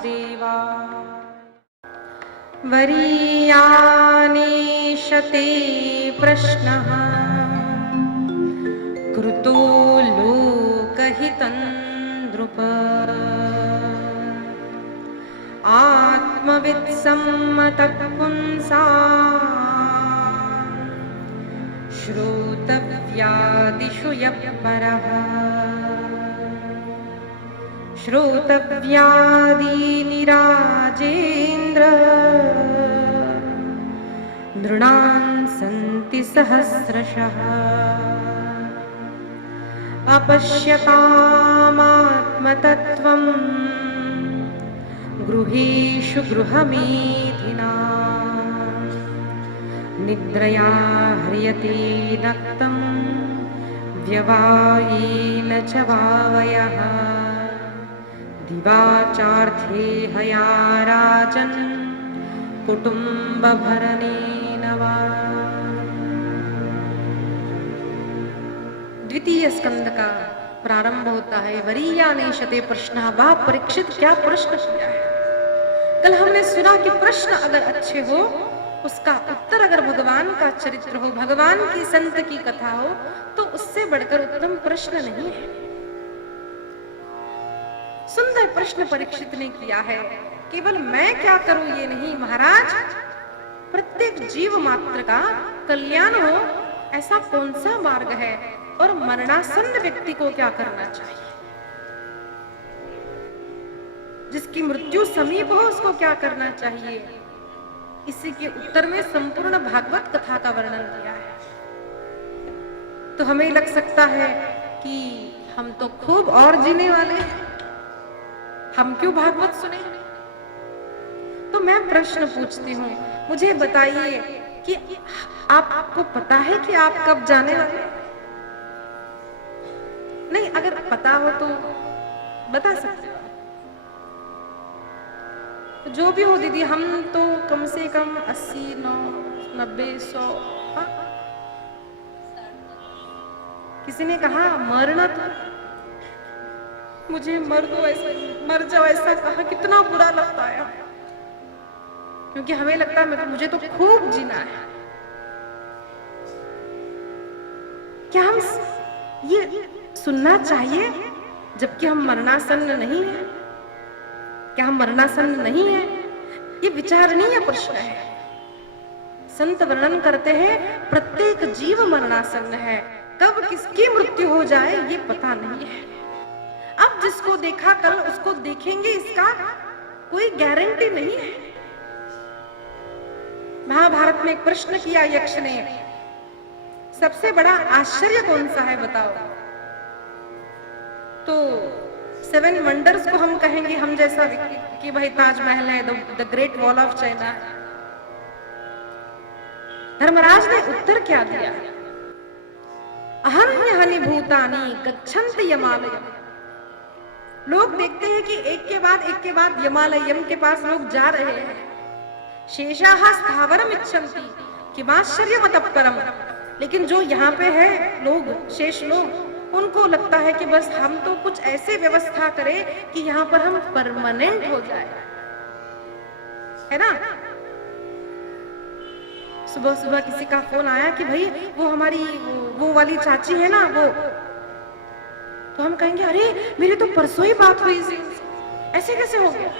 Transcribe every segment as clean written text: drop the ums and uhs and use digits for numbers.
वासुदेवाय। वरीयानेशते प्रश्नः कृतो लोकहितं नृप। आत्मवित्सम्मतः पुंसाम् श्रोतव्यादिषु यः परः। श्रोतव्यादीनि राजेन्द्र नृणां सन्ति सहस्रशः। अपश्यतामात्मतत्त्वं गृहेषु गृहमेधिनाम्। निद्रया ह्रियते नक्तं व्यवायेन च वावयः। दिवाचार्थे हया राजन् कुटुम्बभरणेन वा। द्वितीय स्कंद का प्रारंभ होता है। वरीयानेशते प्रश्न। वाह परीक्षित, क्या प्रश्न किया है। कल हमने सुना कि प्रश्न अगर अच्छे हो, उसका उत्तर अगर भगवान का चरित्र हो, भगवान की संत की कथा हो, तो उससे बढ़कर उत्तम प्रश्न नहीं है। सुंदर प्रश्न परीक्षित ने किया है। केवल मैं क्या करूं ये नहीं, महाराज प्रत्येक जीव मात्र का कल्याण हो ऐसा कौन सा मार्ग है, और मरणासन्न व्यक्ति को क्या करना चाहिए, जिसकी मृत्यु समीप हो उसको क्या करना चाहिए। इसी के उत्तर में संपूर्ण भागवत कथा का वर्णन किया है। तो हमें लग सकता है कि हम तो खूब और जीने वाले हैं, हम क्यों भागवत सुने। तो मैं प्रश्न पूछती हूँ, मुझे बताइए कि आपको पता है कि आप कब जाने वाले हैं? नहीं, अगर पता हो तो बता सकते हो। जो भी हो दीदी, हम तो कम से कम 80, 90, 100। किसी ने कहा मरना, तो मुझे मर दो, ऐसा मर जाओ ऐसा कहा, कितना बुरा लगता है। क्योंकि हमें लगता है मुझे तो खूब जीना है। क्या हम ये सुनना चाहिए जबकि हम मरणासन्न नहीं है? क्या हम मरणासन्न नहीं है? ये विचारणीय प्रश्न है। संत वर्णन करते हैं प्रत्येक जीव मरणासन्न है, कब किसकी मृत्यु हो जाए ये पता नहीं है। अब जिसको देखा कल उसको देखेंगे, इसका कोई गारंटी नहीं है। महाभारत में एक प्रश्न किया यक्ष ने, सबसे बड़ा आश्चर्य कौन सा है बताओ। तो 7 वंडर्स को हम कहेंगे हम जैसा कि भाई ताजमहल है, the great wall of China है। धर्मराज ने उत्तर क्या दिया? अहन्यहनि भूतानि गच्छन्ति यमालयम्। लोग देखते हैं कि एक के बाद यमालयम के पास लोग जा रहे हैं। शेषाः स्थावरम् इच्छन्ति किमाश्चर्यमतः परम्। लेकिन जो यहाँ पे है लोग, शेष लोग, उनको लगता है कि बस हम तो कुछ ऐसे व्यवस्था करें कि यहाँ पर हम परमानेंट हो जाए, है ना। सुबह सुबह किसी का फोन आया कि भाई वो हमारी वो वाली चाची है ना, वो, तो हम कहेंगे अरे मेरी तो परसों ही बात हुई थी, ऐसे कैसे हो गया।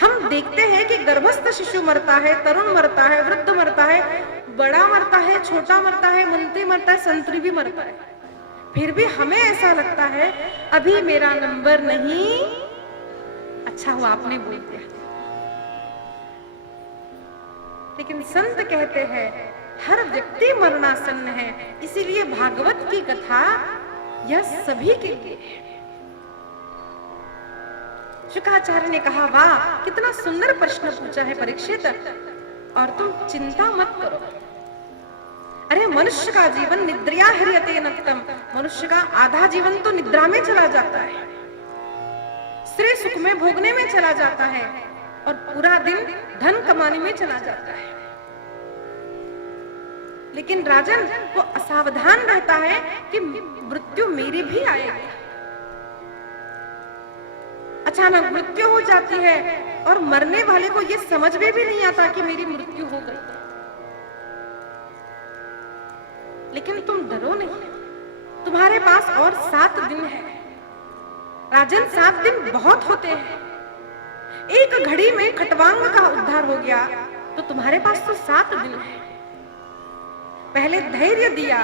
हम देखते हैं कि गर्भस्थ शिशु मरता है, तरुण मरता है, वृद्ध मरता है, बड़ा मरता है, छोटा मरता है, मंत्री मरता है, संतरी भी मरता है। फिर भी हमें ऐसा लगता है अभी मेरा नंबर नहीं। अच्छा हुआ आपने बोल दिया। लेकिन संत कहते हैं हर व्यक्ति मरणासन्न है, इसीलिए भागवत की कथा यह सभी के लिए है। शुकाचार्य ने कहा वाह कितना सुंदर प्रश्न पूछा है परीक्षित, और तुम चिंता मत करो। अरे मनुष्य का जीवन निद्रया ह्रियते नक्तम। मनुष्य का आधा जीवन तो निद्रा में चला जाता है, श्री सुख में भोगने में चला जाता है, और पूरा दिन धन कमाने में चला जाता है। लेकिन राजन वो असावधान रहता है कि मृत्यु मेरी भी आएगी। अचानक मृत्यु हो जाती है और मरने वाले को ये समझ में भी नहीं आता कि मेरी मृत्यु हो गई। लेकिन तुम डरो नहीं, तुम्हारे पास और 7 दिन है। राजन, 7 दिन बहुत होते हैं। एक घड़ी में खटवांग का उद्धार हो गया तो तुम्हारे पास तो 7 दिन है। पहले धैर्य दिया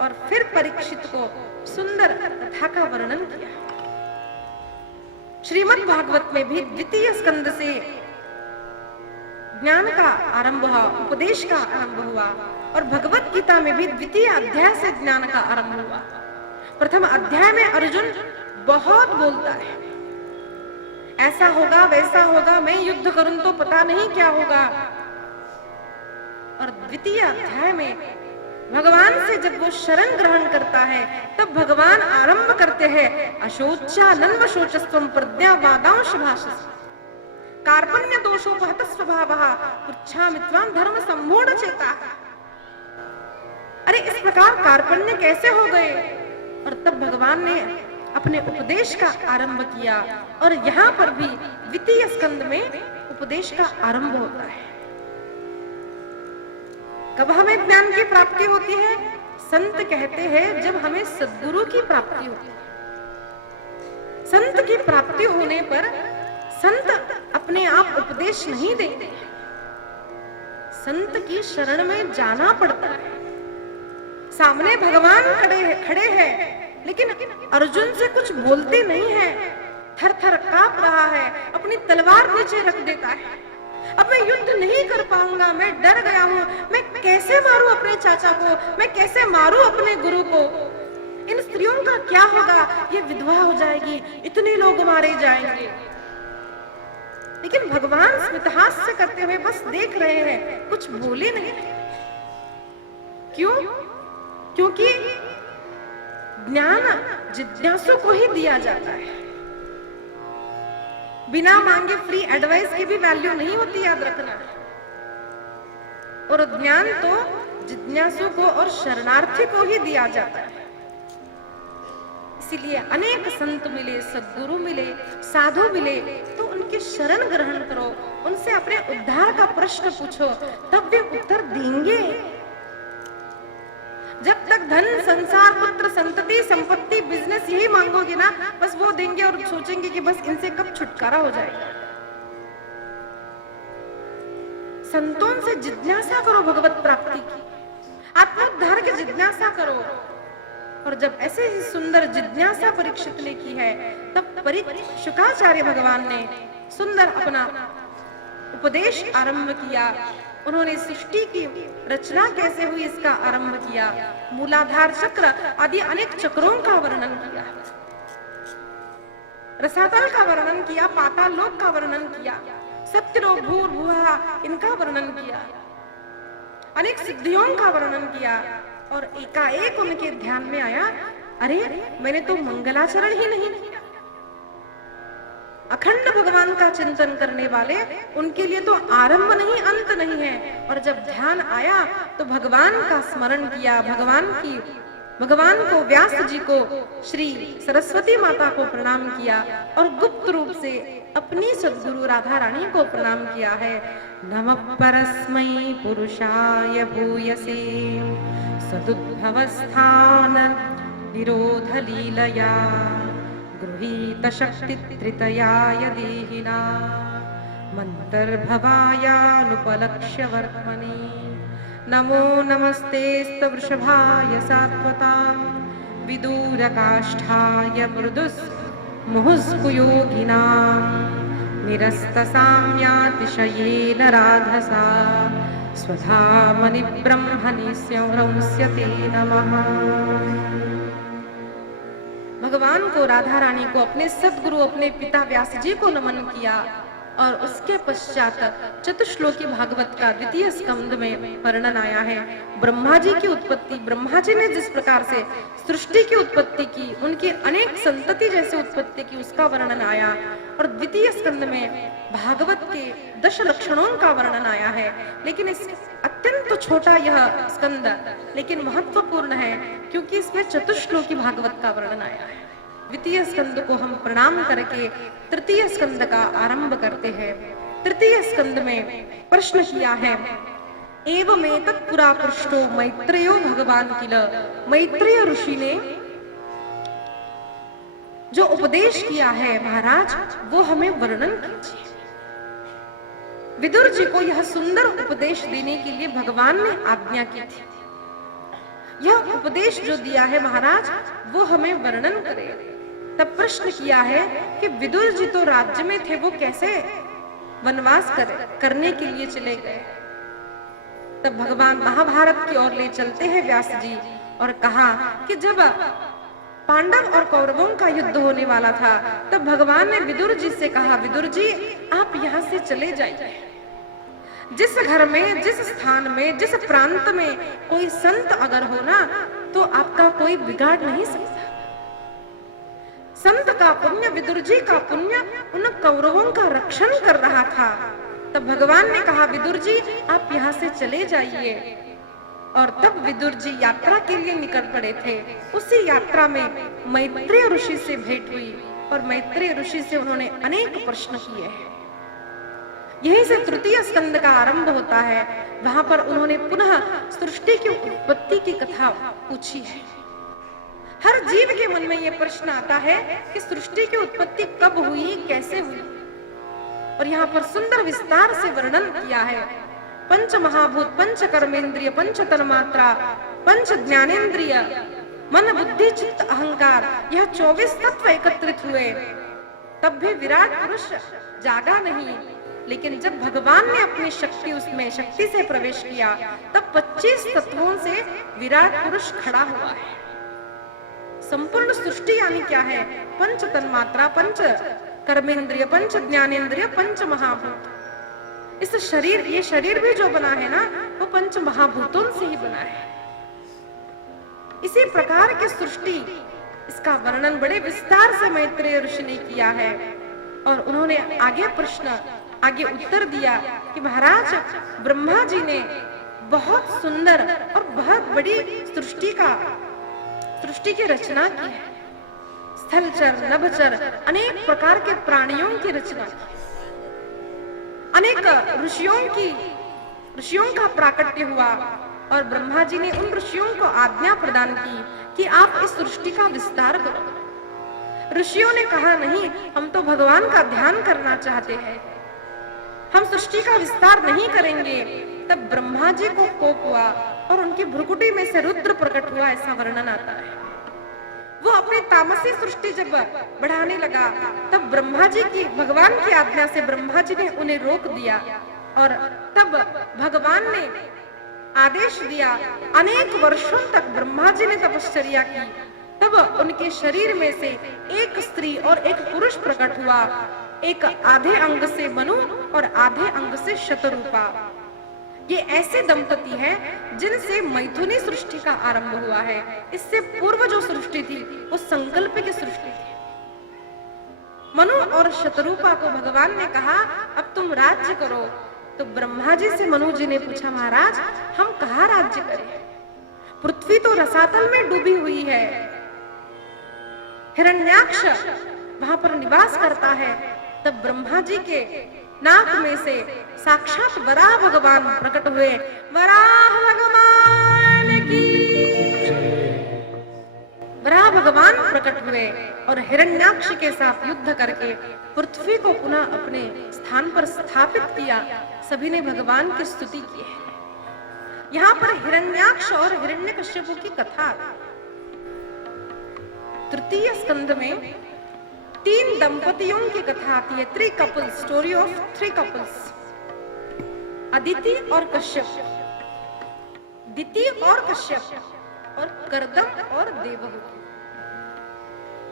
और फिर परीक्षित को सुंदर कथा का वर्णन किया। श्रीमद् भागवत में भी द्वितीय स्कंद से ज्ञान का आरंभ हुआ, उपदेश का आरंभ हुआ, और भगवत गीता में भी द्वितीय अध्याय से ज्ञान का आरंभ हुआ। प्रथम अध्याय में अर्जुन बहुत बोलता है, ऐसा होगा वैसा होगा, मैं युद्ध करूं तो पता नहीं क्या होगा। और द्वितीय अध्याय में भगवान से जब वो शरण ग्रहण करता है तब भगवान आरंभ करते हैं, अशोचा नन्व शोचस्त्वम प्रज्ञावादांश भाषस कार्पण्य दोषोपहत स्वभावः पृच्छामि त्वां धर्म सम्मूढ़ चेता। अरे इस प्रकार कार्पण्य कैसे हो गए? और तब भगवान ने अपने उपदेश का आरंभ किया, और यहाँ पर भी द्वितीय स्कंद में उपदेश का आरंभ होता है। कब हमें ज्ञान की प्राप्ति होती है? संत कहते हैं जब हमें सद्गुरु की प्राप्ति होती है। संत की प्राप्ति होने पर संत अपने आप उपदेश नहीं देते, संत की शरण में जाना पड़ता है। सामने भगवान खड़े हैं, लेकिन अर्जुन से कुछ बोलते नहीं है, थर थर कांप रहा है, अपनी तलवार नीचे रख देता है। अब मैं युद्ध नहीं कर पाऊंगा, मैं डर गया हूं, मैं कैसे मारूं अपने चाचा को, मैं कैसे मारूं अपने गुरु को, इन स्त्रियों का क्या होगा, ये विधवा हो जाएगी, इतने लोग मारे जाएंगे। लेकिन भगवान स्मितहास्य करते हुए बस देख रहे हैं, कुछ बोले नहीं। क्यों? क्योंकि ज्ञान जिज्ञासु को ही दिया जाता है। बिना मांगे फ्री एडवाइस की भी वैल्यू नहीं होती, याद रखना। और ज्ञान तो जिज्ञासु को और शरणार्थी को ही दिया जाता है। इसीलिए अनेक संत मिले, सद्गुरु मिले, साधु मिले, तो उनकी शरण ग्रहण करो, उनसे अपने उद्धार का प्रश्न पूछो, तब वे उत्तर देंगे। जब तक धन, संसार, पुत्र, संतति, संपत्ति, बिजनेस यही मांगोगे ना, बस वो देंगे और सोचेंगे कि बस इनसे कब छुटकारा हो जाएगा। संतों से जिज्ञासा करो भगवत प्राप्ति की, आत्मोद्धार की जिज्ञासा करो। और जब ऐसे ही सुंदर जिज्ञासा परीक्षित ने की है, तब शुकाचार्य भगवान ने सुंदर अपना उपदेश आरंभ किया। उन्होंने सृष्टि की रचना कैसे हुई इसका आरंभ किया, मूलाधार चक्र आदि अनेक चक्रों का वर्णन किया, रसातल का वर्णन किया, पाताल लोक का वर्णन किया, सत्यो भूर्भुवः इनका वर्णन किया, अनेक सिद्धियों का वर्णन किया। और एकाएक उनके ध्यान में आया, अरे मैंने तो मंगलाचरण ही नहीं किया। अखंड भगवान का चिंतन करने वाले, उनके लिए तो आरंभ नहीं अंत नहीं है। और जब ध्यान आया तो भगवान का स्मरण किया, भगवान को, व्यास जी को, श्री सरस्वती माता को प्रणाम किया, और गुप्त रूप से अपनी सद्गुरु राधा रानी को प्रणाम किया है। नमः परस्मै पुरुषाय भूयसे सदुद्भवस्थान निरोध लीलया गृहीत शक्ति त्रितयाय देहिना मन्तर्भवायानुपलक्ष्य वर्त्मनि नमो नमस्तेस्तवृषभाय सात्वतां विदूरकाष्ठाय मृदुस् मुहुस्कुयोगिनां निरस्तसाम्यातिशयेन राधसा स्वधामनि ब्रह्मणि संहंस्यते नमः। भगवान को, राधा रानी को, अपने सद्गुरु, अपने पिता व्यास जी को नमन किया। और उसके पश्चात चतुश्लोकी भागवत का द्वितीय स्कंद में वर्णन आया है। ब्रह्मा जी की उत्पत्ति, ब्रह्मा जी ने जिस प्रकार से सृष्टि की उत्पत्ति की, उनकी अनेक संतति जैसे उत्पत्ति की, उसका वर्णन आया। और द्वितीय स्कंद में भागवत के 10 लक्षणों का वर्णन आया है। लेकिन इस अत्यंत छोटा यह स्कंद लेकिन महत्वपूर्ण है, क्योंकि इसमें चतुश्लोकी भागवत का वर्णन आया है। द्वितीय स्कंद को हम प्रणाम करके तृतीय स्कंद का आरंभ करते हैं। तृतीय स्कंद में प्रश्न किया है, एवमेतत् पुरा पृष्टो मैत्रेयो भगवान किल। मैत्रेय ऋषि ने जो उपदेश किया है महाराज, वो हमें वर्णन कीजिए। विदुर जी को यह सुंदर उपदेश देने के लिए भगवान ने आज्ञा की थी। यह उपदेश जो दिया है महाराज, वो हमें वर्णन करे। तब प्रश्न किया है कि विदुर जी तो राज्य में थे, वो कैसे वनवास करने के लिए चले गए। तब भगवान महाभारत की ओर ले चलते हैं व्यास जी और कहा कि जब पांडव और कौरवों का युद्ध होने वाला था, तब भगवान ने विदुर जी से कहा, विदुर जी आप यहाँ से चले जाइए। जिस घर में, जिस स्थान में, जिस प्रांत में कोई संत अगर हो ना, तो आपका कोई बिगाड़ नहीं सकता। संत का पुण्य, विदुर जी का पुण्य उन कौरवों का रक्षण कर रहा था। तब भगवान ने कहा, विदुर जी आप यहाँ से चले जाइए। और तब विदुर जी यात्रा के लिए निकल पड़े थे। उसी यात्रा में मैत्रेय ऋषि से भेंट हुई और मैत्रेय ऋषि से उन्होंने अनेक प्रश्न किए हैं। यहीं से तृतीय स्कंद का आरंभ होता है। वहां पर उन्होंने पुनः सृष्टि की उत्पत्ति की कथा पूछी है। हर जीव के मन में यह प्रश्न आता है कि सृष्टि की उत्पत्ति कब हुई, कैसे हुई। और यहाँ पर सुंदर विस्तार से वर्णन किया है। पंच महाभूत, पंच कर्मेंद्रिय, पंच तन्मात्रा, पंच ज्ञानेन्द्रिय, मन बुद्धि चित्त अहंकार, यह 24 तत्व एकत्रित हुए। तब भी विराट पुरुष जागा नहीं, लेकिन जब भगवान ने अपनी शक्ति उसमें शक्ति से प्रवेश किया, तब 25 तत्वों से विराट पुरुष खड़ा हुआ है। संपूर्ण सृष्टि यानी क्या है? पंच तन्मात्रा, पंच कर्मेंद्रिय, पंच ज्ञानेन्द्रिय, पंच महाभूत। इस शरीर, ये शरीर भी जो बना है ना, वो पंच महाभूतों से ही बना है। इसी प्रकार की सृष्टि, इसका वर्णन बड़े विस्तार से मैत्रेय ऋषि ने किया है। और उन्होंने आगे उत्तर दिया कि महाराज, ब्रह्मा जी ने बहुत सुंदर और बहुत बड़ी सृष्टि की रचना की है। स्थलचर, नभचर, अनेक प्रकार के प्राणियों की रचना की। अनेक ऋषियों का प्राकट्य हुआ और ब्रह्मा जी ने उन ऋषियों को आज्ञा प्रदान की कि आप इस सृष्टि का विस्तार करो। ऋषियों ने कहा, नहीं, हम तो भगवान का ध्यान करना चाहते हैं, हम सृष्टि का विस्तार नहीं करेंगे। तब ब्रह्मा जी को कोप हुआ और उनकी भ्रुकुटी में से रुद्र प्रकट हुआ, ऐसा वर्णन आता है। वो अपनी तामसी सृष्टि जब बढ़ाने लगा, तब ब्रह्मा जी की, भगवान की आज्ञा से ब्रह्मा जी ने उन्हें रोक दिया। और तब भगवान ने आदेश दिया, अनेक वर्षों तक ब्रह्मा जी ने तपश्चर्या की। तब उनके शरीर में से एक स्त्री और एक पुरुष प्रकट हुआ, एक आधे अंग से मनु और आधे अंग से शतरूपा। ये ऐसे दंपति हैं जिनसे मैथुनी सृष्टि का आरंभ हुआ है। इससे पूर्व जो सृष्टि थी वो संकल्प की सृष्टि थी। मनु और शतरूपा को भगवान ने कहा, अब तुम राज्य करो। तो ब्रह्मा जी से मनु जी ने पूछा, महाराज हम कहाँ राज्य करें? पृथ्वी तो रसातल में डूबी हुई है। हिरण्याक्ष वहां पर निवास करता है। तब ब्रह्मा जी के नाक में से साक्षात वराह भगवान प्रकट हुए। वराह भगवान की, वराह भगवान प्रकट हुए और हिरण्याक्ष के साथ युद्ध करके पृथ्वी को पुनः अपने स्थान पर स्थापित किया। सभी ने भगवान की स्तुति की है। यहाँ पर हिरण्याक्ष और हिरण्यकश्यप की कथा तृतीय स्कंद में 3 दंपतियों की कथा आती है। 3 couples, story of 3 couples, Aditi और कश्यप, दिति और कश्यप और कर्दम और देवहूति।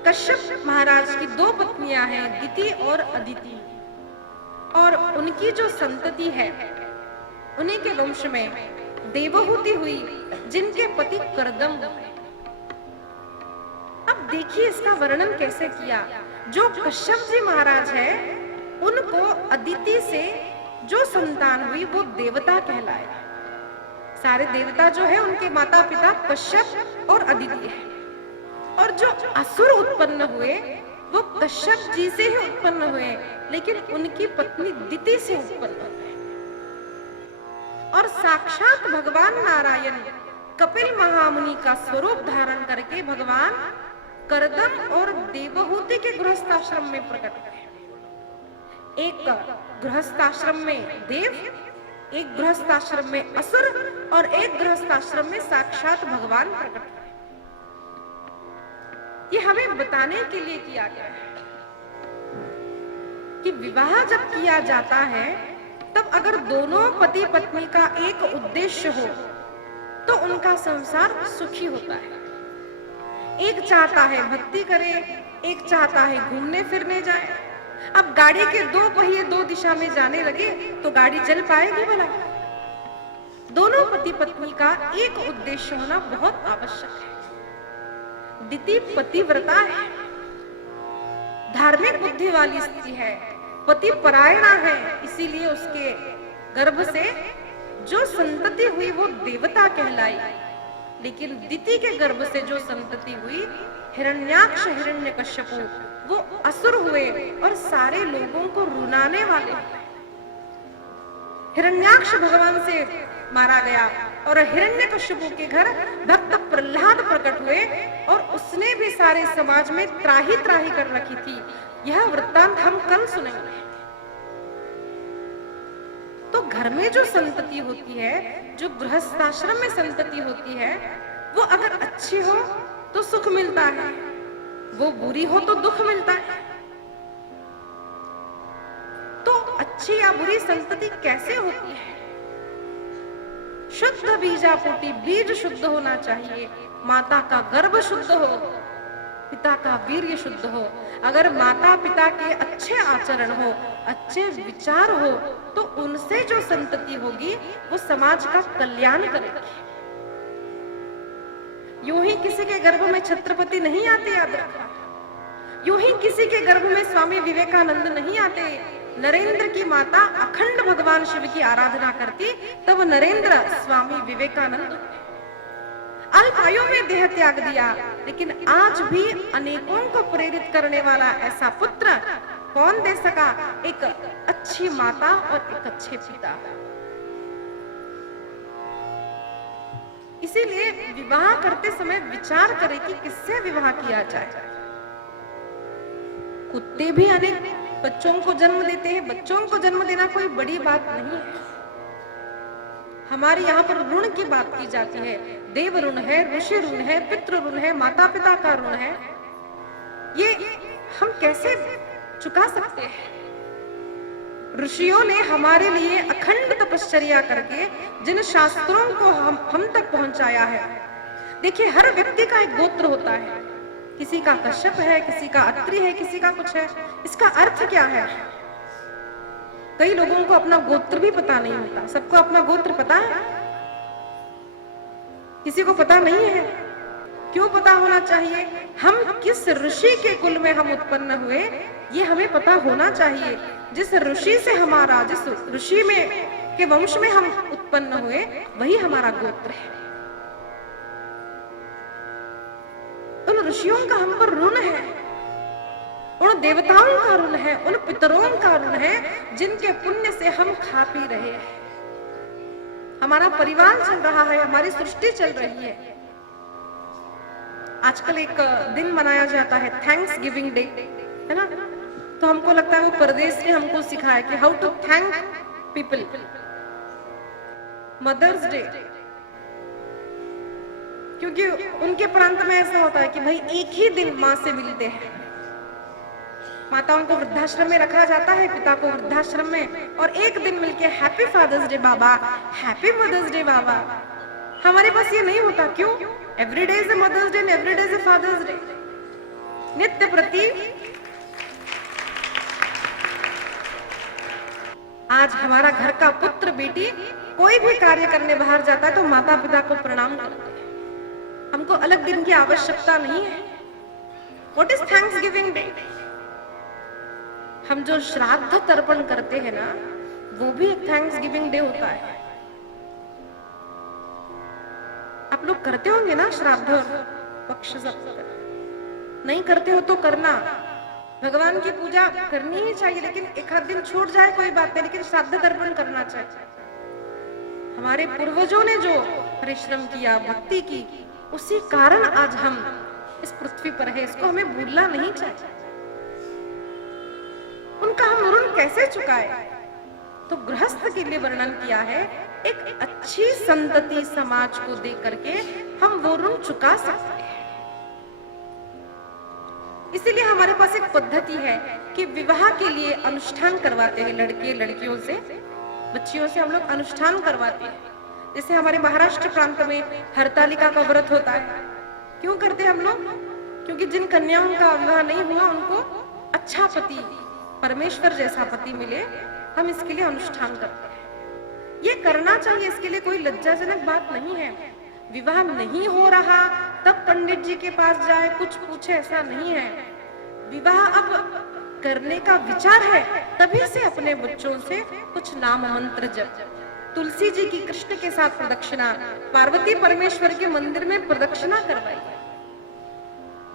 कश्यप महाराज की 2 पत्नियां हैं, दिति और अदिति। और उनकी जो संतति है, उन्हीं के वंश में देवहूति हुई, जिनके पति कर्दम हुए। अब देखिए इसका वर्णन कैसे किया। जो कश्यप जी महाराज है, उनको अदिति से जो संतान हुई वो देवता कहलाए। सारे देवता जो है उनके माता पिता कश्यप और अदिति है। और जो असुर उत्पन्न हुए वो कश्यप जी से ही उत्पन्न हुए, लेकिन उनकी पत्नी दिति से उत्पन्न हुए। और साक्षात भगवान नारायण कपिल महामुनि का स्वरूप धारण करके भगवान करदम और देवहूति के गृहस्थाश्रम में प्रकट हुए। एक गृहस्थाश्रम में देव, एक गृहस्थाश्रम में असुर और एक गृहस्थाश्रम में साक्षात भगवान प्रकट हुए। ये हमें बताने के लिए किया गया है कि विवाह जब किया जाता है तब अगर दोनों पति पत्नी का एक उद्देश्य हो तो उनका संसार सुखी होता है। एक चाहता है भक्ति करे, एक चाहता है घूमने फिरने जाए। अब गाड़ी के दो पहिए दो दिशा में जाने लगे तो गाड़ी चल पाएगी भला? दोनों पति पत्नी का एक उद्देश्य होना बहुत आवश्यक है। दिति पतिव्रता है, धार्मिक बुद्धि वाली स्त्री है, पति परायणा है, इसीलिए उसके गर्भ से जो संतति हुई वो देवता कहलाई। लेकिन दिति के गर्भ से जो संतति हुई हिरण्याक्ष हिरण्यकश्यपु, वो असुर हुए और सारे लोगों को रुलाने वाले हुए। हिरण्याक्ष भगवान से मारा गया और हिरण्यकश्यपु के घर भक्त प्रहलाद प्रकट हुए और उसने भी सारे समाज में त्राही त्राही कर रखी थी। यह वृत्तांत हम कल सुनेंगे। तो घर में जो संतति होती है, जो गृहस्थाश्रम में संतति होती है, वो अगर अच्छी हो तो सुख मिलता है, वो बुरी हो तो दुख मिलता है। तो अच्छी या बुरी संतति कैसे होती है? शुद्ध बीजापुटी, बीज शुद्ध होना चाहिए। माता का गर्भ शुद्ध हो, पिता का वीर्य शुद्ध हो। अगर माता पिता के अच्छे आचरण हो, अच्छे विचार हो, तो उनसे जो संतति होगी वो समाज का कल्याण करेगी। यूं ही किसी के गर्भ में छत्रपति नहीं आते, याद रखना। यूं ही किसी के गर्भ में स्वामी विवेकानंद नहीं आते। नरेंद्र की माता अखंड भगवान शिव की आराधना करती, तब नरेंद्र स्वामी विवेकानंद। अल्प आयु में देह त्याग दिया, लेकिन आज भी अनेकों को प्रेरित करने वाला ऐसा पुत्र कौन दे सका? एक अच्छी माता और एक अच्छे पिता। इसीलिए विवाह करते समय विचार करें कि किससे विवाह किया जाए। कुत्ते भी अनेक बच्चों को जन्म देते हैं। बच्चों को जन्म देना कोई बड़ी बात नहीं है। हमारे यहाँ पर ऋण की बात की जाती है। देव ऋण है, ऋषि ऋण है, पितृ ऋण है, माता पिता का ऋण है। ये हम कैसे चुका सकते हैं? ऋषियों ने हमारे लिए अखंड तपश्चर्या करके जिन शास्त्रों को हम तक पहुंचाया है। देखिए, हर व्यक्ति का एक गोत्र होता है। किसी का कश्यप है, किसी का अत्रि है, किसी का कुछ है। इसका अर्थ क्या है? कई लोगों को अपना गोत्र भी पता नहीं होता। सबको अपना गोत्र पता है, किसी को पता नहीं है। क्यों पता होना चाहिए? हम किस ऋषि के कुल में हम उत्पन्न हुए, ये हमें पता होना चाहिए। जिस ऋषि से हमारा, जिस ऋषि में के वंश में हम उत्पन्न हुए, वही हमारा गोत्र है। उन ऋषियों का हम पर ऋण है, उन देवताओं का ऋण है, उन पितरों का ऋण है, जिनके पुण्य से हम खा पी रहे हैं। हमारा परिवार चल रहा है, हमारी सृष्टि चल रही है। आजकल एक दिन मनाया जाता है, थैंक्स गिविंग डे, है ना? तो हमको लगता है वो परदेश ने हमको सिखाया कि how to thank people. Mother's Day, क्योंकि उनके प्रांत में ऐसा होता है कि भाई एक ही दिन माँ से मिलते हैं। माताओं को वृद्धाश्रम में रखा जाता है, पिता को वृद्धाश्रम में, और एक दिन मिलके हैप्पी फादर्स डे बाबा, हैप्पी मदर्स डे बाबा। हमारे पास ये नहीं होता। क्यों? Every day is a Mother's Day, every day is a Father's Day. नित्य प्रति आज हमारा घर का पुत्र बेटी कोई भी कार्य करने बाहर जाता है तो माता पिता को प्रणाम करते हैं। हमको अलग दिन की आवश्यकता नहीं है। What is thanks giving day? हम जो श्राद्ध तर्पण करते हैं ना, वो भी एक थैंक्स गिविंग डे होता है। आप लोग करते होंगे ना श्राद्ध पक्ष सब। नहीं करते हो तो करना, भगवान की पूजा करनी ही चाहिए, लेकिन एक आध दिन छूट जाए कोई बात नहीं, लेकिन श्राद्ध तर्पण करना चाहिए। हमारे पूर्वजों ने जो परिश्रम किया, भक्ति की, उसी कारण आज हम इस पृथ्वी पर है, इसको हमें भूलना नहीं चाहिए। उनका हम ऋण कैसे चुकाए? तो गृहस्थ के लिए वर्णन किया है, एक अच्छी संतति समाज को दे करके हम वो ऋण चुका सकते हैं। इसीलिए हमारे पास एक पद्धति है कि विवाह के लिए अनुष्ठान करवाते हैं, लड़के लड़कियों से, बच्चियों से हम लोग अनुष्ठान करवाते हैं। जैसे हमारे महाराष्ट्र प्रांत में हरतालिका का व्रत होता है। क्यों करते हैं हम लोग? क्योंकि जिन कन्याओं का विवाह नहीं हुआ उनको अच्छा पति, परमेश्वर जैसा पति मिले, हम इसके लिए अनुष्ठान करते हैं। ये करना चाहिए, इसके लिए कोई लज्जाजनक बात नहीं है। विवाह नहीं हो रहा तब पंडित जी के पास जाए, कुछ पूछे, ऐसा नहीं है। विवाह अब करने का विचार है, तभी से अपने बच्चों से कुछ नाम मंत्र जप, तुलसी जी की कृष्ण के साथ प्रदक्षिणा, पार्वती परमेश्वर के मंदिर में प्रदक्षिणा करवाइए,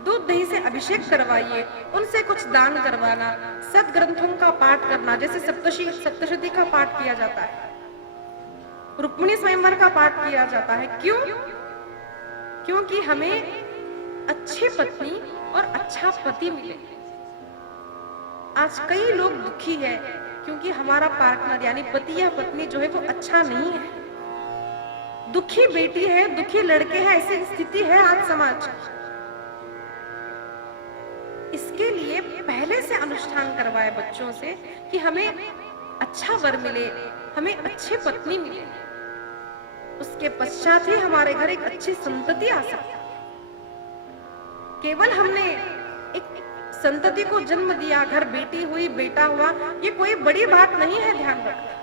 दूध दही से अभिषेक करवाइए, उनसे कुछ दान करवाना, सदग्रंथों का पाठ करना, जैसे सप्तशती का पाठ किया जाता है, रुक्मिणी स्वयंवर का पाठ किया जाता है। क्यों? क्योंकि हमें अच्छी पत्नी और अच्छा पति मिले। आज कई लोग दुखी है क्योंकि हमारा पार्टनर यानी पति या पत्नी जो है वो अच्छा नहीं है। दुखी बेटी है, दुखी लड़के हैं, ऐसी स्थिति है आज समाज। इसके लिए पहले से अनुष्ठान करवाए बच्चों से कि हमें अच्छा वर मिले, हमें अच्छी पत्नी मिले, उसके पश्चात ही हमारे घर एक अच्छी संतति आ सकती। केवल हमने एक संतति को जन्म दिया, घर बेटी हुई, बेटा हुआ, ये कोई बड़ी बात नहीं है। ध्यान रखना,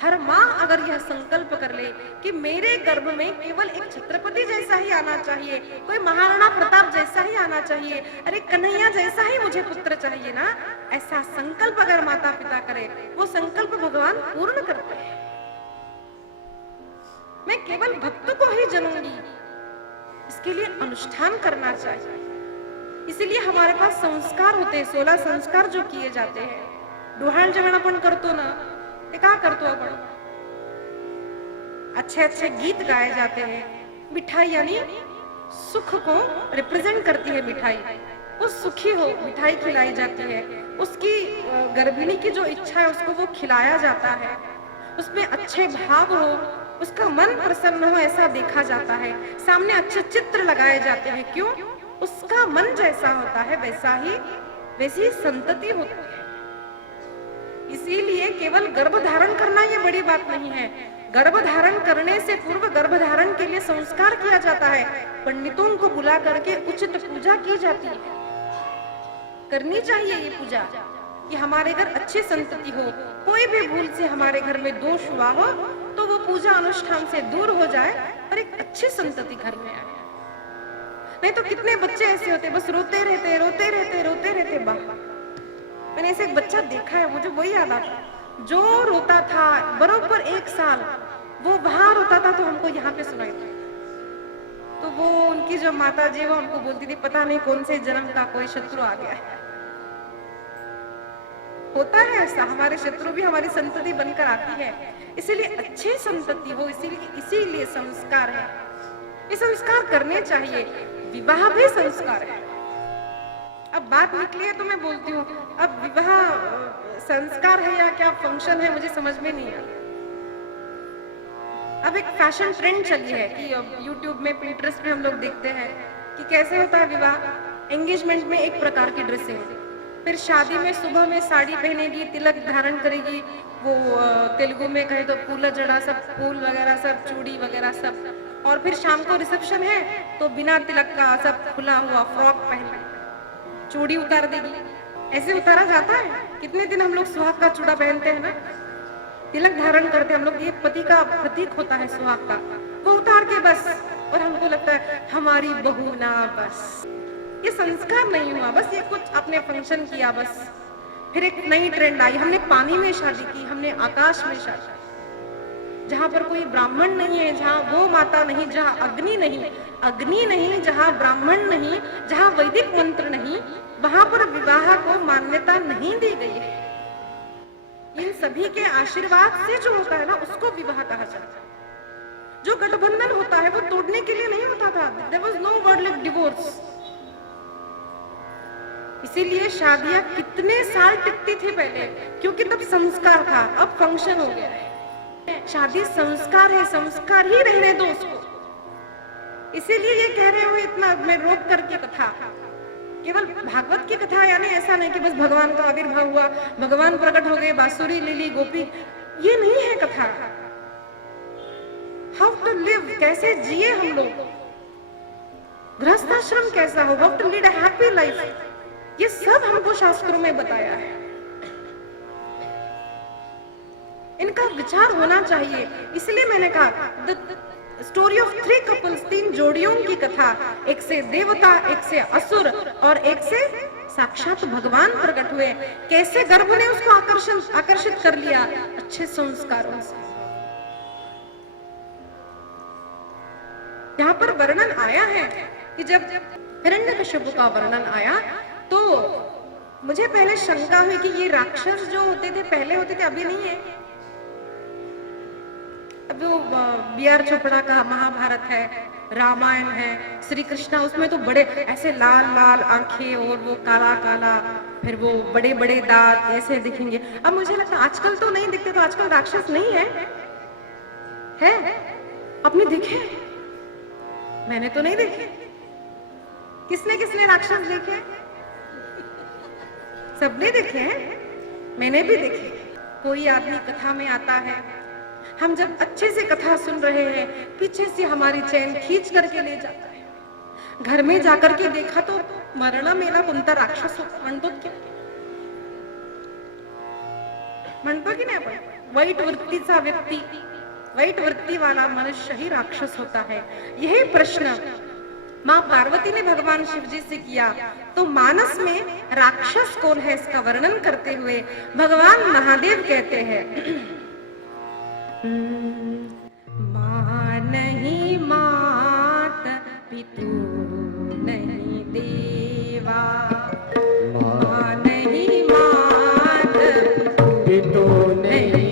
हर माँ अगर यह संकल्प कर ले कि मेरे गर्भ में केवल एक छत्रपति जैसा ही आना चाहिए, कोई महाराणा प्रताप जैसा ही आना चाहिए, अरे कन्हैया जैसा ही मुझे पुत्र चाहिए ना, ऐसा संकल्प अगर माता पिता करे, वो संकल्प भगवान पूर्ण करते हैं। मैं केवल भक्त को ही जनूंगी, इसके लिए अनुष्ठान करना चाहिए। इसीलिए हमारे पास संस्कार होते हैं, 16 संस्कार जो किए जाते हैं। डोहाळ जेवण आपण करतो ना, ते का करतो आपण? अच्छे अच्छे गीत गाए जाते हैं। मिठाई यानी सुख को रिप्रेजेंट करती है मिठाई, वो सुखी हो, मिठाई खिलाई जाती है। उसकी गर्भिणी की जो इच्छा है उसको वो खिलाया जाता है, उसमें अच्छे भाव हो, उसका मन प्रसन्न हो, ऐसा देखा जाता है। सामने अच्छे चित्र लगाए जाते हैं। क्यों? उसका मन जैसा होता है वैसी संतति होती है। इसीलिए केवल गर्भ धारण करना ये बड़ी बात नहीं है। गर्भ धारण करने से पूर्व गर्भ धारण के लिए संस्कार किया जाता है, पंडितों को बुला करके उचित पूजा की जाती है। करनी चाहिए ये पूजा कि हमारे घर अच्छी संतति हो, कोई भी भूल से हमारे घर में दोष हुआ हो तो वो पूजा अनुष्ठान से दूर हो जाए और एक अच्छी संतति घर में आए। नहीं तो कितने बच्चे ऐसे होते, बस रोते रहते। बाह, मैंने ऐसे एक बच्चा देखा है, मुझे वही याद आता, जो रोता था बरोबर 1 साल, वो वहां रोता था तो हमको यहाँ पे सुनाई था। तो वो उनकी जो माता जी वो हमको बोलती थी, पता नहीं कौन से जन्म का कोई शत्रु आ गया है। होता है ऐसा, हमारे शत्रु भी हमारी संतति बनकर आती है। इसीलिए अच्छी संतति हो, इसीलिए संस्कार है, ये संस्कार करने चाहिए। विवाह भी संस्कार है। अब बात निकली है तो मैं बोलती हूँ, अब विवाह संस्कार है या क्या फंक्शन है, मुझे समझ में नहीं आता। अब एक फैशन ट्रेंड चली है कि यूट्यूब में, पिंटरेस्ट में हम लोग देखते हैं कि कैसे होता है विवाह। एंगेजमेंट में एक प्रकार की ड्रेसिंग, फिर शादी में सुबह में साड़ी पहनेगी, तिलक धारण करेगी, वो तेलुगु में कहे तो फूला जड़ा, सब फूल वगैरह, सब चूड़ी वगैरह सब, और फिर शाम को रिसेप्शन है तो बिना तिलक का सब खुला हुआ फ्रॉक पहन, चूड़ी उतार देगी। ऐसे उतारा जाता है। कितने दिन हम लोग सुहाग का चूड़ा पहनते हैं ना, तिलक धारण करते हम लोग, ये पति का प्रतीक होता है सुहाग का, वो उतार के बस, और हमको लगता है हमारी बहू ना, बस ये संस्कार नहीं हुआ, बस ये कुछ आपने फंक्शन किया बस। फिर एक नई ट्रेंड आई, हमने पानी में शादी की, हमने आकाश में शादी। जहां पर कोई ब्राह्मण नहीं है, जहां गो माता नहीं, जहां अग्नि नहीं, जहां ब्राह्मण नहीं, जहां वैदिक मंत्र नहीं, वहां पर विवाह को मान्यता नहीं दी गई है। इन सभी के आशीर्वाद से जो होता है ना, उसको विवाह कहा जाता है। जो गठबंधन होता है वो तोड़ने के लिए नहीं होता था। There was no word like divorce। इसीलिए शादियां कितने साल टिकती थी पहले, क्योंकि तब संस्कार था, अब फंक्शन हो गया है। शादी संस्कार है, संस्कार ही रहने दो उसको। इसीलिए ये कह रहे हो इतना मैं रोक करके कथा, केवल भागवत की कथा, यानी ऐसा नहीं कि बस भगवान का आविर्भाव हुआ, भगवान प्रकट हो गए, बांसुरी ले ली, गोपी, ये नहीं है कथा। हाउ टू लिव, कैसे जिए हम लोग, गृहस्थाश्रम कैसा हो, how to lead a happy life, ये सब हमको शास्त्रों में बताया है। इनका विचार होना चाहिए। इसलिए मैंने कहा द स्टोरी ऑफ 3 कपल्स, 3 जोड़ियों की कथा, एक से देवता, एक से असुर और एक से साक्षात भगवान प्रकट हुए। कैसे गर्भ ने उसको आकर्षित कर लिया, अच्छे संस्कारों से। यहाँ पर वर्णन आया है कि जब हिरण्यकश्यप का वर्णन आया तो मुझे पहले शंका हुई कि ये राक्षस जो होते थे पहले होते थे, अभी नहीं है। अब वो B.R. चोपड़ा का महाभारत है, रामायण है, श्री कृष्णा, उसमें तो बड़े ऐसे लाल लाल आंखें और वो काला काला, फिर वो बड़े बड़े दांत ऐसे दिखेंगे। अब मुझे लगता आजकल तो नहीं दिखते, तो आजकल राक्षस नहीं है? अपने दिखे? मैंने तो नहीं देखे। किसने राक्षस देखे? सबने देखे हैं, मैंने भी देखे। कोई आदमी कथा में आता है, हम जब अच्छे से कथा सुन रहे हैं, पीछे से हमारी चैन खींच करके ले जाता है। घर में जाकर के देखा तो मरण मेला कोणता राक्षस म्हणतो क्या, म्हणतो की नाही आपण, वाईट वृत्तीचा व्यक्ती, वाईट वृत्ति वाला मनुष्य ही राक्षस होता है। यही प्रश्न माँ पार्वती ने भगवान शिव जी से किया, तो मानस में राक्षस कौन है इसका वर्णन करते हुए भगवान महादेव कहते हैं, माँ नहीं मात, पितु नहीं देवा, माँ नहीं मात, पितु नहीं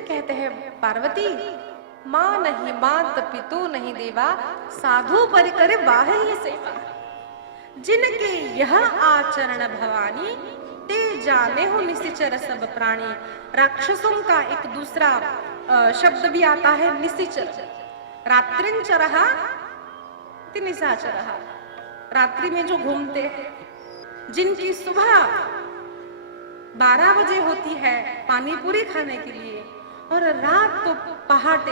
कहते हैं, पार्वती माँ नहीं मात, पितु नहीं देवा, साधु परिकर बाह्य सेवा, जिनके यह आचरण भवानी, ते जाने हो निशिचर सब प्राणी। राक्षसों का एक दूसरा शब्द भी आता है निशिचर, रात्रिंचरः निशाचरः, रात्रि में जो घूमते हैं, जिनकी सुबह 12 बजे होती है पानी पूरी खाने के लिए, और रात को पहाट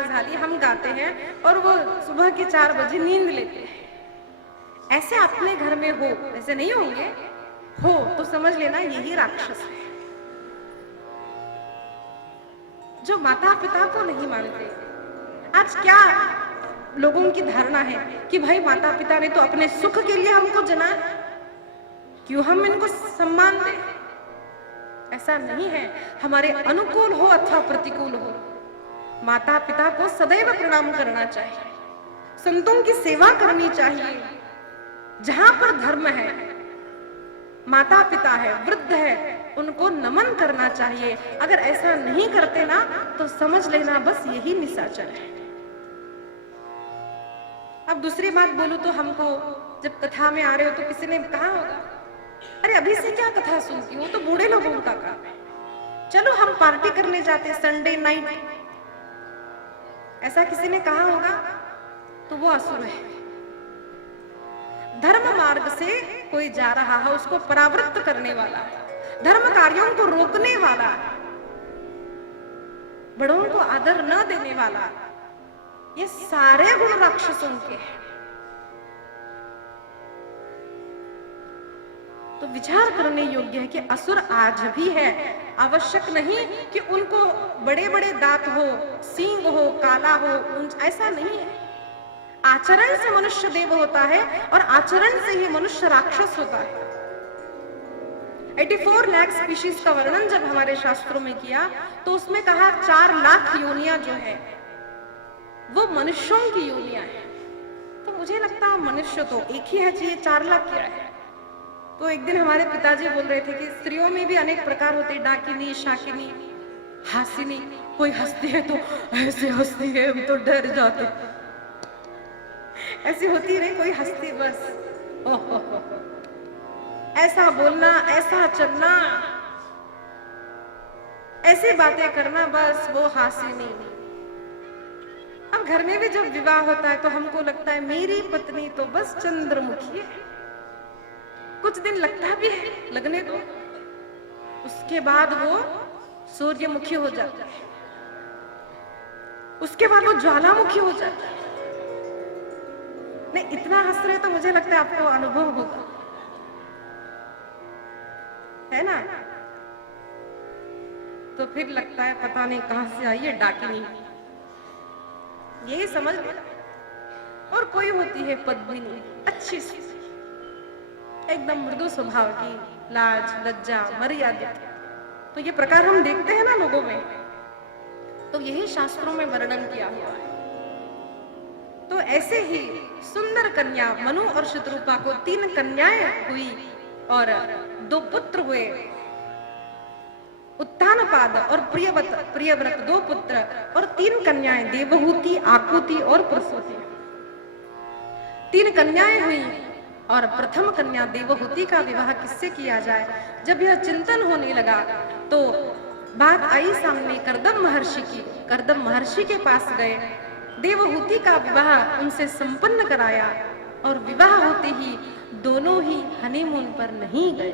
झाली हम गाते हैं, और वो सुबह के 4 बजे नींद लेते हैं। ऐसे अपने घर में हो, ऐसे नहीं होंगे, हो तो समझ लेना यही राक्षस है, जो माता पिता को नहीं मानते। आज क्या लोगों की धारणा है कि भाई माता पिता ने तो अपने सुख के लिए हमको जना, क्यों हम इनको सम्मान दें? ऐसा नहीं है। हमारे अनुकूल हो अथवा प्रतिकूल हो, माता पिता को सदैव प्रणाम करना चाहिए, संतों की सेवा करनी चाहिए। जहां पर धर्म है, माता पिता है, वृद्ध है, उनको नमन करना चाहिए। अगर ऐसा नहीं करते ना तो समझ लेना बस यही निशाचर है। अब दूसरी बात बोलूं तो हमको जब कथा में आ रहे हो तो किसी ने कहा होगा, अरे अभी से क्या कथा सुनती हो, तो बूढ़े लोगों का काम है, चलो हम पार्टी करने जाते संडे नाइट, ऐसा किसी ने कहा होगा तो वो असुर है। धर्म मार्ग से कोई जा रहा है, उसको परावृत्त करने वाला, धर्म कार्यों को रोकने वाला, बड़ों को आदर न देने वाला, ये सारे गुण राक्षसों के हैं। तो विचार करने योग्य है कि असुर आज भी है। आवश्यक नहीं कि उनको बड़े बड़े दांत हो, सींग हो, काला हो, ऐसा नहीं है। आचरण से मनुष्य देव होता है और आचरण से ही मनुष्य राक्षस होता है। 84 लाख स्पीशीज का वर्णन जब हमारे शास्त्रों में किया तो उसमें कहा 4 लाख योनियां जो है वो मनुष्यों की योनियां हैं। तो मुझे लगता है मनुष्य तो एक ही है, चाहिए 4 लाख क्या है। तो एक दिन हमारे पिताजी बोल रहे थे कि स्त्रियों में भी अनेक प्रकार होते हैं, डाकिनी, शाकिनी, हासिनी। कोई हंसती है तो ऐसे हंसती है, हम तो डर जाते, ऐसी होती नहीं, कोई हंसती बस हो। ऐसा बोलना, ऐसा चलना, ऐसी बातें करना, बस वो हासिनी। अब घर में भी जब विवाह होता है तो हमको लगता है मेरी पत्नी तो बस चंद्रमुखी है। कुछ दिन लगता भी है, लगने दो, उसके बाद वो सूर्यमुखी हो जाता है, उसके बाद वो ज्वालामुखी हो जाता है। नहीं, इतना हंस रहे तो मुझे लगता है आपको अनुभव होगा, है ना। तो फिर लगता है पता नहीं कहां से आई है डाकिनी, यही समझ लेना। और कोई होती है पद्मिनी, अच्छी सी, एकदम मृदु स्वभाव की, लाज, लज्जा, मर्यादा। तो ये प्रकार हम देखते हैं ना लोगों में, तो यही शास्त्रों में वर्णन किया हुआ है। तो ऐसे ही सुंदर कन्या मनु और शत्रुपा को 3 कन्याएं हुई और 2 पुत्र हुए, उत्तानपाद और प्रियव्रत 2 पुत्र और 3 कन्याएं, देवहूति, आकुति और प्रसूति। 3 कन्याएं हुई और प्रथम कन्या देवहूति का विवाह किससे किया जाए। जब यह चिंतन होने लगा तो बात आई सामने कर्दम महर्षि की। कर्दम महर्षि के पास गए, देवहूति का विवाह उनसे संपन्न कराया और विवाह होते ही दोनों ही हनीमून पर नहीं गए।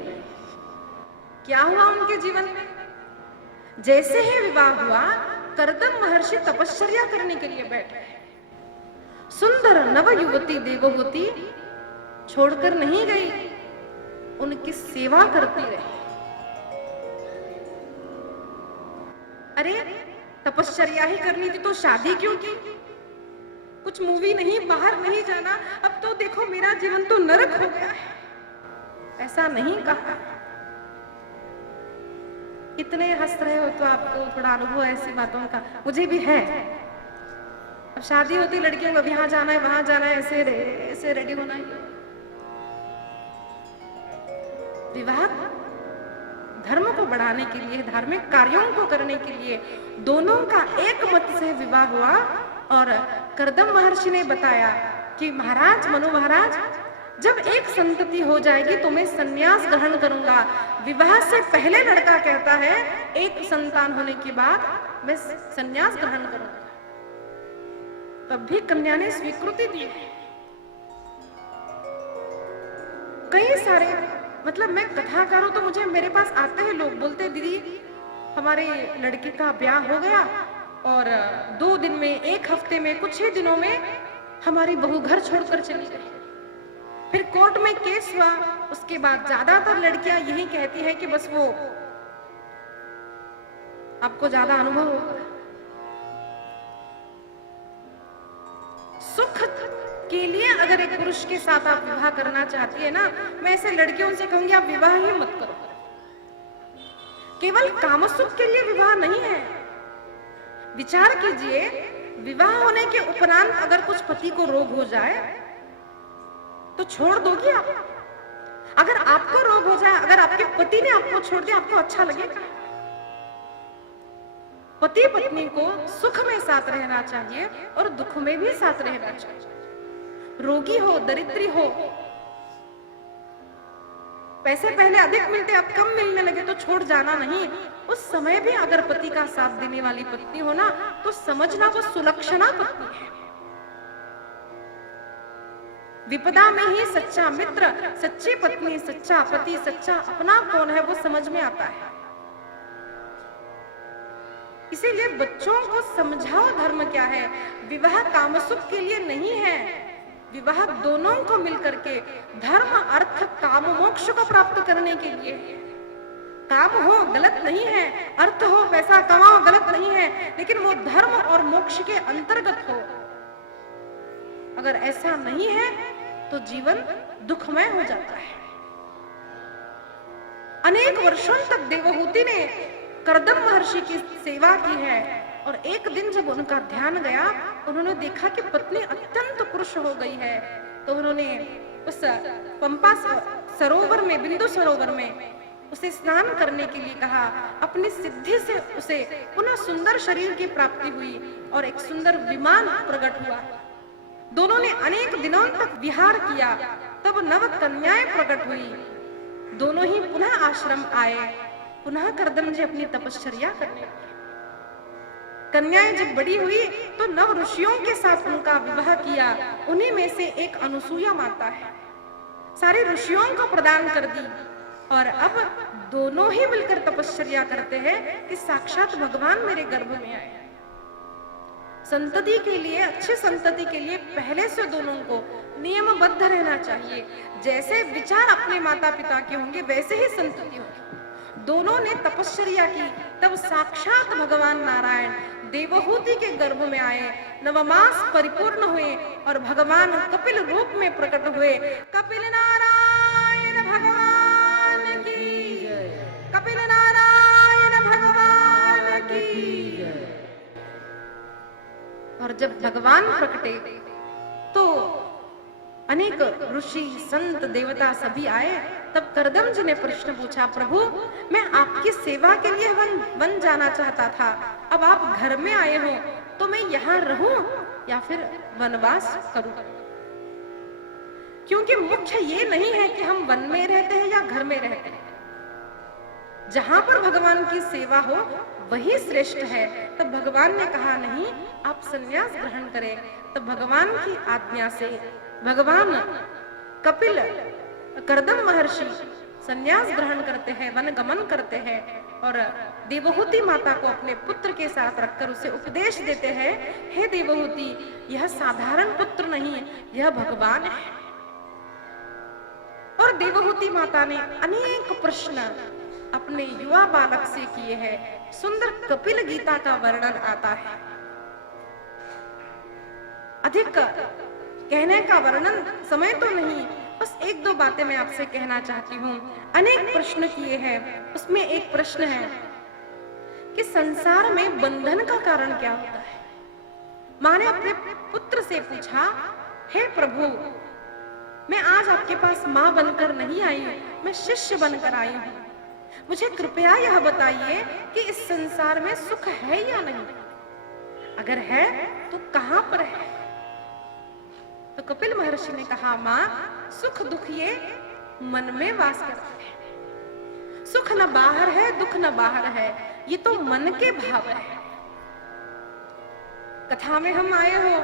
क्या हुआ उनके जीवन में? जैसे ही विवाह हुआ, कर्दम महर्षि तपश्चर्या करने के लिए बैठे। सुंदर नव युवती देवहूति छोड़कर नहीं गई, उनकी सेवा करती रही। अरे तपश्चर्या ही करनी थी तो शादी क्यों की? कुछ मूवी नहीं, बाहर नहीं जाना, अब तो देखो मेरा जीवन तो नरक हो गया है, ऐसा नहीं कहा। इतने हंस रहे हो तो आपको थोड़ा अनुभव ऐसी बातों का, मुझे भी है। अब शादी होती लड़कियों को, यहाँ जाना है, वहां जाना है, ऐसे रेडी होना है। विवाह धर्म को बढ़ाने के लिए, धार्मिक कार्यों को करने के लिए दोनों का एक मत से विवाह हुआ। और कर्दम महर्षि ने बताया कि महाराज, मनु महाराज, जब एक संतति हो जाएगी तो मैं संन्यास ग्रहण करूंगा। विवाह से पहले लड़का कहता है एक संतान होने के बाद मैं संन्यास ग्रहण करूंगा, तब भी कन्या ने स्वीकृति दी। कई सारे, मतलब मैं कथाकार हूं तो मुझे, मेरे पास आते हैं लोग, बोलते दीदी हमारे लड़के का ब्याह हो गया और 2 दिन में, 1 हफ्ते में, कुछ ही दिनों में हमारी बहू घर छोड़कर चली गई। फिर कोर्ट में केस हुआ, उसके बाद ज्यादातर लड़कियां यही कहती है कि बस वो, आपको ज्यादा अनुभव होगा, सुख के लिए अगर एक पुरुष के साथ आप विवाह करना चाहती है ना, मैं ऐसे लड़कियों से कहूंगी आप विवाह ही मत करो। केवल कामसुख के लिए विवाह नहीं है। विचार कीजिए, विवाह होने के उपरांत अगर कुछ पति को रोग हो जाए तो छोड़ दोगी आप? अगर आपको रोग हो जाए, अगर आपके पति ने आपको छोड़ दिया, आपको अच्छा लगेगा? पति पत्नी को सुख में साथ रहना चाहिए और दुख में भी साथ रहना चाहिए। रोगी हो, दरिद्री हो, पैसे पहले अधिक मिलते, अब कम मिलने लगे तो छोड़ जाना नहीं। उस समय भी अगर पति का साथ देने वाली पत्नी हो ना, तो समझना वो सुलक्षणा पत्नी है। विपदा में ही सच्चा मित्र, सच्ची पत्नी, सच्चा पति, सच्चा अपना कौन है वो समझ में आता है। इसीलिए बच्चों को समझाओ धर्म क्या है। विवाह कामसुख के लिए नहीं है, विवाह दोनों को मिलकर के धर्म, अर्थ, काम, मोक्ष को प्राप्त करने के लिए। काम हो गलत नहीं है, अर्थ हो पैसा कमाओ गलत नहीं है, लेकिन वो धर्म और मोक्ष के अंतर्गत हो। अगर ऐसा नहीं है तो जीवन दुखमय हो जाता है। अनेक वर्षों तक देवहूति ने कर्दम महर्षि की सेवा की है और एक दिन जब उनका ध्यान गया, उन्होंने देखा कि पत्नी अत्यंत पुरुष हो गई है, तो उन्होंने उस पंपा सरोवर में, बिंदु सरोवर में उसे स्नान करने के लिए कहा। अपनी सिद्धि से उसे पुनः सुंदर शरीर की प्राप्ति हुई और एक सुंदर विमान प्रकट हुआ। दोनों ने अनेक दिनों तक विहार किया, तब नव कन्याएं प्रकट हुई। दोनों ही पुनः आश्रम आए, पुनः कर्दम जी अपनी तपश्चर्या करने लगे। कन्याएं जब बड़ी हुई तो नव ऋषियों के साथ उनका विवाह किया। उन्हीं में से एक अनुसूया माता है, सारे ऋषियों को प्रदान कर दी और अब दोनों ही मिलकर तपश्चर्या करते हैं कि साक्षात भगवान मेरे गर्भ में आए। संतति के लिए, अच्छी संतति के लिए पहले से दोनों को नियमबद्ध रहना चाहिए। जैसे विचार अपने माता पिता के होंगे वैसे ही संतति होगी। दोनों ने तपश्चर्या की, तब साक्षात भगवान नारायण देवहूति के गर्भ में आए, नवमास परिपूर्ण हुए और भगवान कपिल रूप में प्रकट हुए। कपिल नारायण भगवान की जय, कपिल नारायण भगवान की जय। और जब भगवान प्रकटे तो अनेक ऋषि, संत, देवता सभी आए। तब कर्दम जी ने प्रश्न पूछा, प्रभु मैं आपकी सेवा के लिए वन जाना चाहता था, अब आप घर में आए हो तो मैं यहाँ रहूं या फिर वनवास करूं? क्योंकि मुख्य ये नहीं है कि हम वन में रहते हैं या घर में रहते हैं, जहां पर भगवान की सेवा हो वही श्रेष्ठ है। तब भगवान ने कहा नहीं, आप संन्यास ग्रहण करें। तब भगवान की आज्ञा से भगवान कपिल, कर्दम महर्षि संन्यास ग्रहण करते हैं, वन गमन करते हैं और देवहूति माता को अपने पुत्र के साथ रखकर उसे उपदेश देते हैं, हे देवहूति, यह साधारण पुत्र नहीं, यह भगवान है। और देवहूति माता ने अनेक प्रश्न अपने युवा बालक से किए हैं। सुंदर कपिल गीता का वर्णन आता है। अधिक कहने का वर्णन समय तो नहीं, बस एक दो बातें मैं आपसे कहना चाहती हूँ। अनेक प्रश्न किए हैं, उसमें एक प्रश्न है कि संसार में बंधन का कारण क्या होता है। माँ ने अपने पुत्र से पूछा, हे प्रभु, मैं आज आपके पास माँ बनकर नहीं आई हूँ, मैं शिष्य बनकर आई हूँ। मुझे कृपया यह बताइए कि इस संसार में सुख है या नहीं, अगर है तो कहाँ पर है? तो कपिल महर्षि ने कहा, माँ सुख दुख ये मन में वास करते हैं। सुख न बाहर है, दुख न बाहर है, ये तो मन के भाव है। कथा में हम आए हो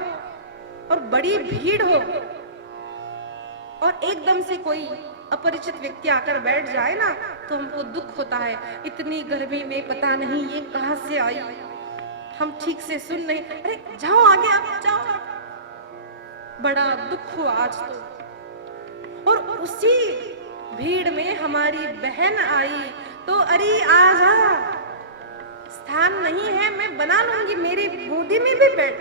और बड़ी भीड़ हो और एकदम से कोई अपरिचित व्यक्ति आकर बैठ जाए ना, तो हमको दुख होता है। इतनी गर्मी में पता नहीं ये कहां से आई, हम ठीक से सुन नहीं, अरे जाओ आगे, आप जाओ। बड़ा दुख हुआ आज तो। और उसी भीड़ में हमारी बहन आई तो अरे आजा, स्थान नहीं है, मैं बना लूंगी, मेरी गोदी में भी बैठ।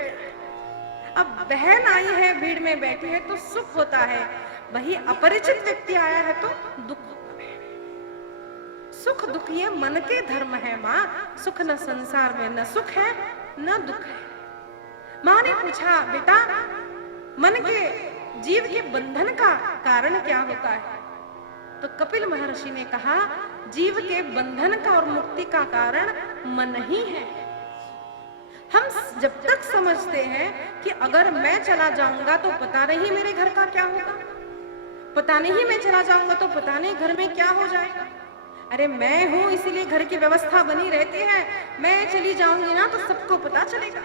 अब बहन आई है, भीड़ में बैठी है तो सुख होता है, वही अपरिचित व्यक्ति आया है तो दुख होता है। सुख दुख ये मन के धर्म है माँ, सुख न संसार में न सुख है न दुख है। माँ ने पूछा, बेटा मन के जीव के बंधन का कारण क्या होता है? तो कपिल महर्षि ने कहा, जीव के बंधन का और मुक्ति का कारण मन ही है। हम जब तक समझते हैं कि अगर मैं चला जाऊंगा तो पता नहीं मेरे घर का क्या होगा, पता नहीं मैं चला जाऊंगा तो पता नहीं घर में क्या हो जाएगा, अरे मैं हूं इसीलिए घर की व्यवस्था बनी रहती है, मैं चली जाऊंगी ना तो सबको पता चलेगा।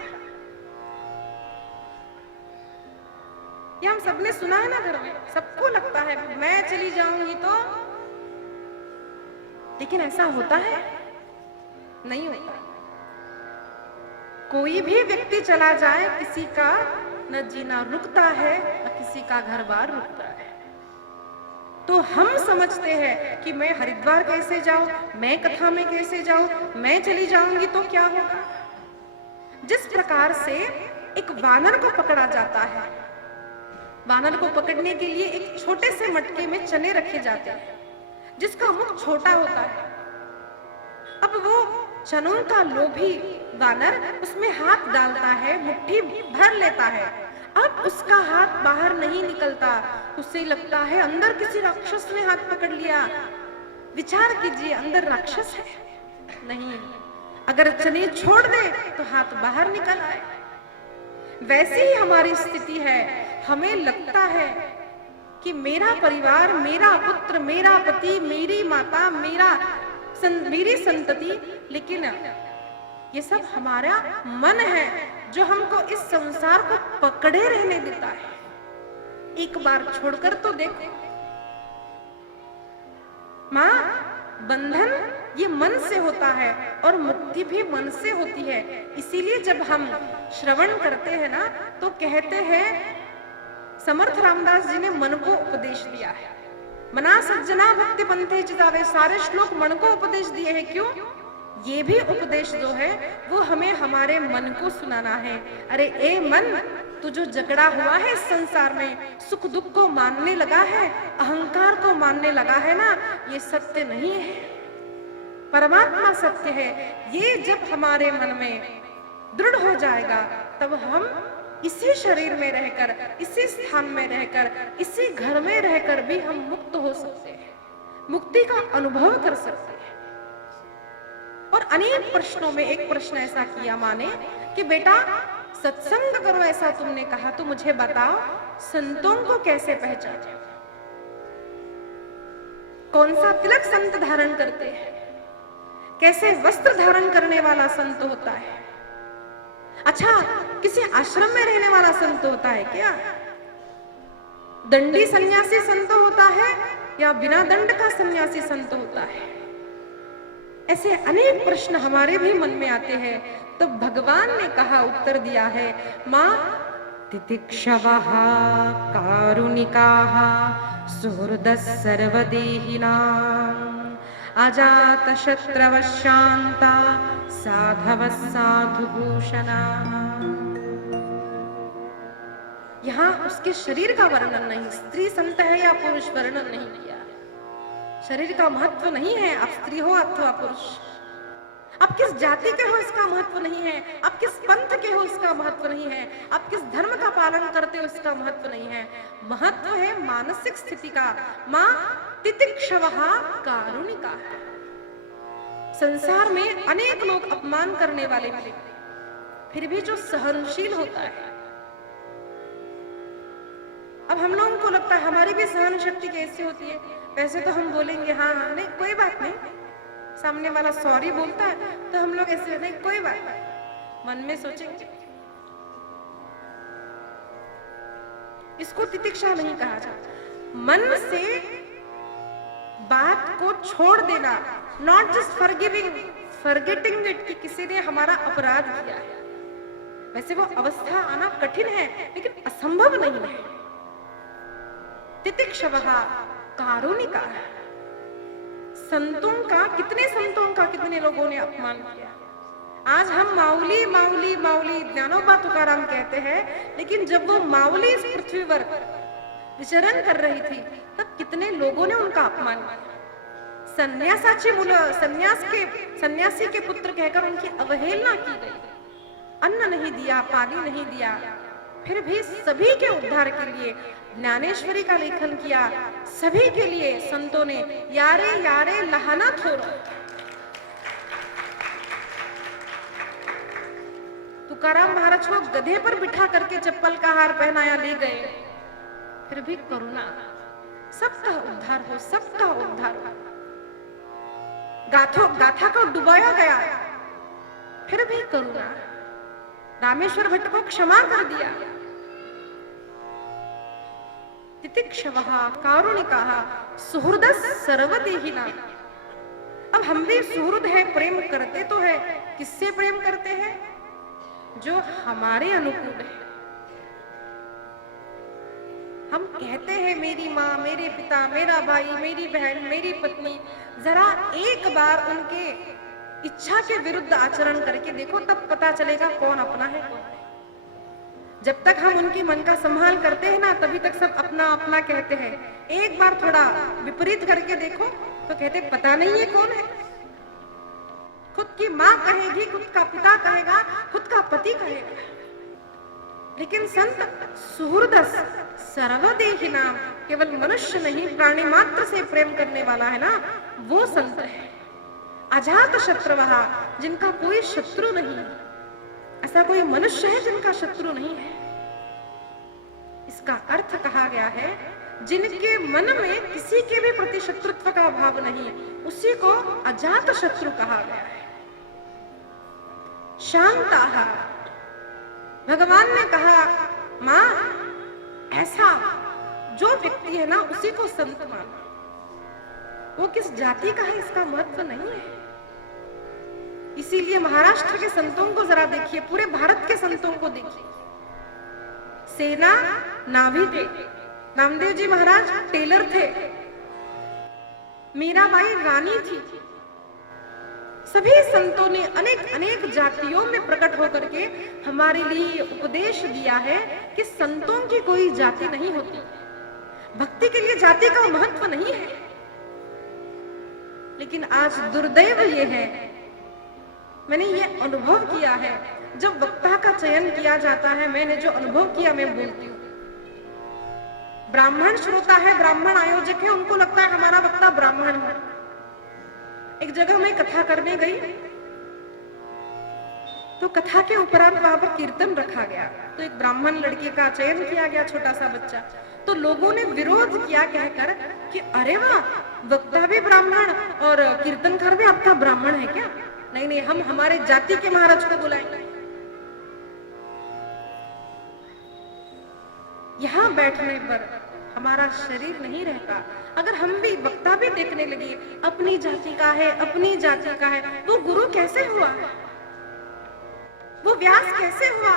ये हम सबने सुना है ना, घर में सबको लगता है मैं चली जाऊंगी तो, लेकिन ऐसा होता है? नहीं होता। कोई भी व्यक्ति चला जाए, किसी का न जीना रुकता है न किसी का घर बार रुकता है। तो हम समझते हैं कि मैं हरिद्वार कैसे जाऊं, मैं कथा में कैसे जाऊं, मैं चली जाऊंगी तो क्या होगा। जिस प्रकार से एक वानर को पकड़ा जाता है, वानर को पकड़ने के लिए एक छोटे से मटके में चने रखे जाते हैं जिसका मुख छोटा होता है। अब वो चनों का लोभी वानर उसमें हाथ डालता है, मुट्ठी भर लेता है, अब उसका हाथ बाहर नहीं निकलता, उसे लगता है अंदर किसी राक्षस ने हाथ पकड़ लिया। विचार कीजिए, अंदर राक्षस है? नहीं, अगर चने छोड़ दे तो हाथ बाहर निकल आए। वैसी ही हमारी स्थिति है, हमें लगता है कि मेरा परिवार, मेरा पुत्र, मेरा पति, मेरी माता, मेरी संतति, लेकिन ये सब हमारा मन है जो हमको इस संसार को पकड़े रहने देता है। एक बार छोड़कर तो देखो माँ, बंधन ये मन से होता है और मुक्ति भी मन से होती है। इसीलिए जब हम श्रवण करते हैं ना तो कहते हैं, समर्थ रामदास जी ने मन को उपदेश दिया है। मना सज्जना भक्ति पंथे चितावे, सारे श्लोक मन को उपदेश दिए हैं। क्यों? ये भी उपदेश जो है वो हमें हमारे मन को सुनाना है। अरे ए मन, तू जो झगड़ा हुआ है इस संसार में, सुख दुख को मानने लगा है, अहंकार को मानने लगा है ना, ये सत्य नहीं है, परमात्मा सत्य है। ये जब हमारे मन में दृढ़ हो जाएगा तब हम इसी शरीर में रहकर, इसी स्थान में रहकर, इसी घर में रहकर भी हम मुक्त हो सकते हैं, मुक्ति का अनुभव कर सकते हैं। और अनेक प्रश्नों में एक प्रश्न ऐसा किया माँ ने कि बेटा सत्संग करो ऐसा तुमने कहा, तो मुझे बताओ संतों को कैसे पहचाने, कौन सा तिलक संत धारण करते हैं, कैसे वस्त्र धारण करने वाला संत होता है। अच्छा, किसी आश्रम में रहने वाला संत होता है क्या? दंडी सन्यासी संत होता है या बिना दंड का सन्यासी संत होता है? ऐसे अनेक प्रश्न हमारे भी मन में आते हैं। तो भगवान ने कहा, उत्तर दिया है, माँ तितिक्षवः कारुणिकाः सुहृदः सर्वदेहिनां अजातशत्रवः शान्ता साधवः साधुभूषणा। यहाँ उसके शरीर का वर्णन नहीं, स्त्री संत है या पुरुष, वर्णन नहीं किया। शरीर का महत्व नहीं है, आप स्त्री हो अथवा पुरुष, आप किस जाति के हो इसका महत्व नहीं है, आप किस पंथ के हो इसका महत्व नहीं है, आप किस धर्म का पालन करते हो इसका महत्व नहीं है। महत्व है मानसिक स्थिति का। माँ तितिक्षवः कारुणिका। संसार में अनेक लोग अपमान करने वाले मिले, फिर भी जो सहनशील होता है। अब हम लोगों को लगता है हमारी भी सहन शक्ति कैसी होती है। वैसे तो हम बोलेंगे हाँ हाँ, नहीं कोई बात नहीं, सामने वाला सॉरी बोलता है तो हम लोग ऐसे नहीं कोई बात नहीं, मन में सोचेंगे। इसको तितिक्षा नहीं कहा जाता। मन से बात को छोड़ देना, not just forgiving, forgetting it, कि किसी ने हमारा अपराध किया है। वैसे वो अवस्था आना कठिन है लेकिन असंभव नहीं है। तितिक्षवः कारुणिका। संतों का, कितने संतों का कितने लोगों ने अपमान किया। आज हम माउली माउली माउली ज्ञानोबा तुकाराम कहते हैं, लेकिन जब वो माउली इस पृथ्वी पर विचरण कर रही थी तब कितने लोगों ने उनका अपमान किया। सन्यासाची मुलं, सन्यासी के पुत्र कहकर उनकी अवहेलना की गई, अन्न नहीं दिया, पानी नहीं दिया, फिर भी सभी के उद्धार के लिए ज्ञानेश्वरी का लेखन किया। सभी के लिए संतों ने यारे यारे लहाना थोड़ा। तुकाराम महाराज को गधे पर बिठा करके चप्पल का हार पहनाया ले गए, फिर भी करुणा, सबका उद्धार हो, सबका उद्धार हो। गाथा को डुबाया गया, फिर भी करुणा। रामेश्वर भट्ट को क्षमा कर दिया। तितिक्षवः कारुणिकाः सुहृदः सर्वदेहिना। अब हम भी सुहृद है, प्रेम करते तो है। किससे प्रेम करते हैं? जो हमारे अनुकूल है। हम कहते हैं मेरी माँ, मेरे पिता, मेरा भाई, मेरी बहन, मेरी पत्नी, जरा एक बार उनके इच्छा के विरुद्ध आचरण करके देखो, तब पता चलेगा कौन अपना है कौन नहीं। जब तक हम उनके मन का संभाल करते हैं ना, तभी तक सब अपना अपना कहते हैं। एक बार थोड़ा विपरीत करके देखो तो कहते पता नहीं है कौन है। खुद की माँ कहेगी, खुद का पिता कहेगा, खुद का पति कहेगा। लेकिन संत सुहृदस सर्वदेहिना, केवल मनुष्य नहीं प्राणी मात्र से प्रेम करने वाला है ना, वो संत है। अजात शत्रुवः, जिनका कोई शत्रु नहीं। ऐसा कोई मनुष्य है जिनका शत्रु नहीं है। इसका अर्थ कहा गया है, जिनके मन में किसी के भी प्रति शत्रुत्व का भाव नहीं, उसी को अजात शत्रु कहा गया है। शांताः, भगवान ने कहा मां, ऐसा जो व्यक्ति है ना, उसी को संत मानो। वो किस जाति का है इसका महत्व नहीं है। इसीलिए महाराष्ट्र के संतों को जरा देखिए, पूरे भारत के संतों को देखिए। सेना नाभी थे, नामदेव जी महाराज टेलर थे, मीराबाई रानी थी। सभी संतों ने अनेक अनेक जातियों में प्रकट होकर के हमारे लिए उपदेश दिया है कि संतों की कोई जाति नहीं होती। भक्ति के लिए जाति का महत्व नहीं है। लेकिन आज दुर्दैव ये है, मैंने ये अनुभव किया है, जब वक्ता का चयन किया जाता है, मैंने जो अनुभव किया मैं बोलती हूँ। ब्राह्मण श्रोता है, ब्राह्मण आयोजक है, उनको लगता है हमारा वक्ता ब्राह्मण है। एक जगह मैं कथा करने गई, तो कथा के उपरांत वहां पर कीर्तन रखा गया, तो एक ब्राह्मण लड़के का चयन किया गया, छोटा सा बच्चा। तो लोगों ने विरोध किया कहकर कि अरे वाह, वक्ता भी ब्राह्मण और कीर्तनकार भी आपका ब्राह्मण है क्या? नहीं नहीं, हम हमारे जाति के महाराज को बुलाएंगे। यहाँ बैठने पर हमारा शरीर नहीं रहता। अगर हम भी वक्ता भी देखने लगे अपनी जाति का है, अपनी जाति का है, वो गुरु कैसे हुआ? वो व्यास कैसे हुआ?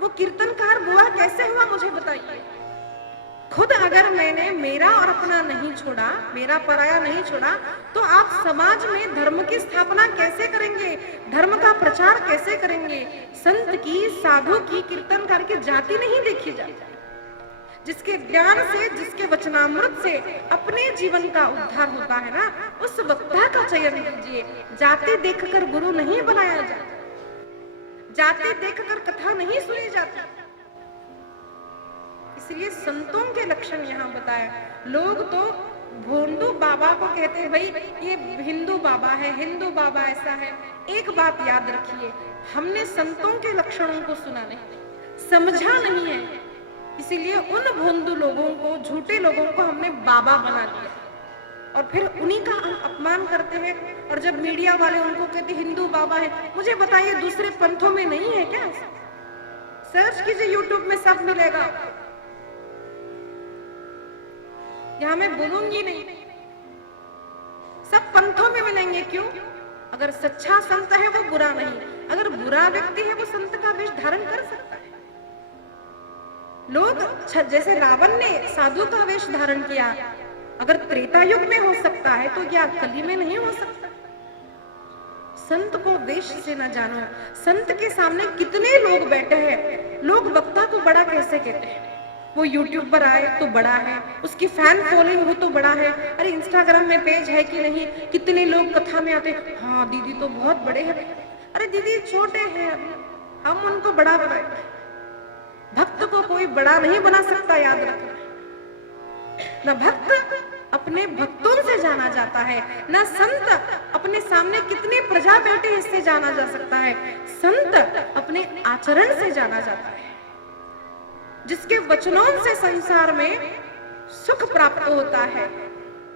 वो कीर्तनकार बुआ कैसे हुआ? मुझे बताइए। खुद अगर मैंने मेरा और अपना नहीं छोड़ा, मेरा पराया नहीं छोड़ा, तो आप समाज में धर्म की स्थापना कैसे करेंगे? धर्म का प्रचार कैसे करेंगे? संत की, साधु की, कीर्तनकार की जाति नहीं देखी जाती। जिसके ज्ञान से, जिसके वचनामृत से अपने जीवन का उद्धार होता है ना, उस वक्ता का चयन कीजिए। जाति देखकर गुरु नहीं बनाया जाता, जाति देखकर कथा नहीं सुनी जाती। इसलिए संतों के लक्षण यहाँ बताए। लोग तो भोंदू बाबा को कहते हैं, भाई ये हिंदू बाबा है, हिंदू बाबा ऐसा है। एक बात याद रखिए, हमने संतों के लक्षणों को सुना नहीं, समझा नहीं है। इसीलिए उन भोंदू लोगों को, झूठे लोगों को हमने बाबा बना दिया और फिर उन्हीं का हम अपमान करते हैं। और जब मीडिया वाले उनको कहते हिंदू बाबा है, मुझे बताइए दूसरे पंथों में नहीं है क्या? सर्च कीजिए यूट्यूब में, सब मिलेगा। यहां मैं बोलूंगी नहीं, सब पंथों में मिलेंगे। क्यों? अगर सच्चा संत है वो बुरा नहीं, अगर बुरा व्यक्ति है वो संत का वेश धारण कर सकता है। लोग जैसे रावण ने साधु का वेश धारण किया, अगर त्रेता युग में हो सकता है तो क्या कली में नहीं हो सकता? संत को वेश से न जानो। संत के सामने कितने लोग बैठे हैं, लोग वक्ता को बड़ा कैसे कहते हैं? वो यूट्यूब पर आए तो बड़ा है, उसकी फैन फॉलोइंग हो तो बड़ा है। अरे इंस्टाग्राम में पेज है कि नहीं? कितने लोग कथा में आते, हाँ दीदी तो बहुत बड़े हैं। अरे दीदी छोटे हैं, हम उनको बड़ा बनाए। भक्त को कोई बड़ा नहीं बना सकता, याद रखना। न भक्त अपने भक्तों से जाना जाता है, न संत अपने सामने कितने प्रजा बैठे इससे जाना जा सकता है। संत अपने आचरण से जाना जाता है, जिसके वचनों से संसार में सुख प्राप्त होता है,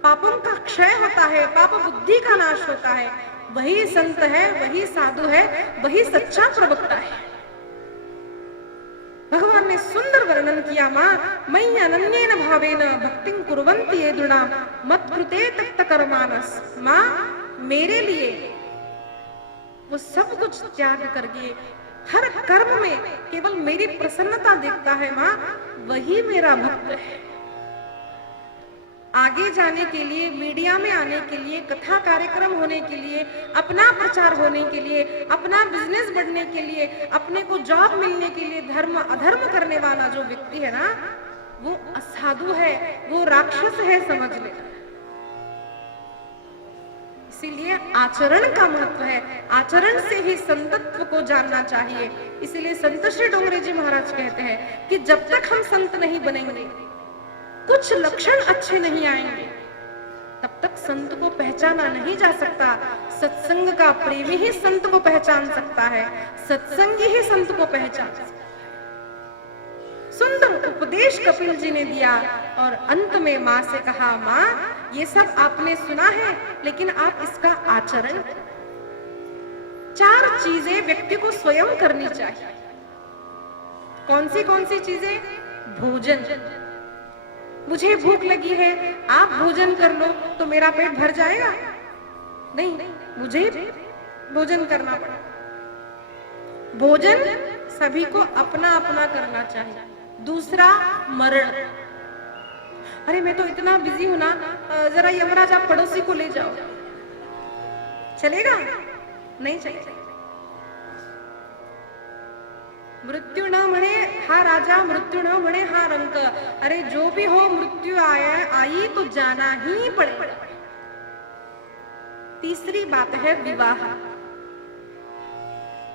पापों का क्षय होता है, पाप बुद्धि का नाश होता है। वही संत है, वही साधु है, वही सच्चा प्रवक्ता है। भगवान ने सुंदर वर्णन किया, माँ मयि अनन्येन भावेन भक्तिं कुर्वन्ति ये दृढाम् मत्कृते तप्त कर्माणस्। माँ मेरे लिए वो सब कुछ त्याग करके हर कर्म में केवल मेरी प्रसन्नता देखता है, माँ वही मेरा भक्त है। आगे जाने के लिए, मीडिया में आने के लिए, कथा कार्यक्रम होने के लिए, अपना प्रचार होने के लिए, अपना बिजनेस बढ़ने के लिए, अपने को जॉब मिलने के लिए धर्म अधर्म करने वाला जो व्यक्ति है ना, वो असाधु है, वो राक्षस है, समझ ले। इसीलिए आचरण का महत्व है, आचरण से ही संतत्व को जानना चाहिए। इसीलिए संत श्री डोंगरे जी महाराज कहते हैं कि जब तक हम संत नहीं बनेंगे, कुछ लक्षण अच्छे नहीं आएंगे, तब तक संत को पहचाना नहीं जा सकता। सत्संग का प्रेमी ही संत को पहचान सकता है, सत्संगी ही संत को पहचान सकता है। सुंदर उपदेश कपिल जी ने दिया और अंत में माँ से कहा, माँ ये सब आपने सुना है, लेकिन आप इसका आचरण, 4 चीजें व्यक्ति को स्वयं करनी चाहिए। कौन सी चीजें? भोजन। मुझे भूख लगी है, आप भोजन कर लो तो मेरा पेट भर जाएगा? नहीं, मुझे भोजन करना पड़ेगा। भोजन सभी को अपना अपना करना चाहिए। दूसरा, मरण। अरे मैं तो इतना बिजी हूं ना, जरा यमराज आप पड़ोसी को ले जाओ, चलेगा? नहीं चलेगा। मृत्यू न म्हणे हा राजा, मृत्यू न म्हणे हा रंक। अरे जो भी हो, मृत्यु आई तो जाना ही पड़ेगा। तीसरी बात है विवाह।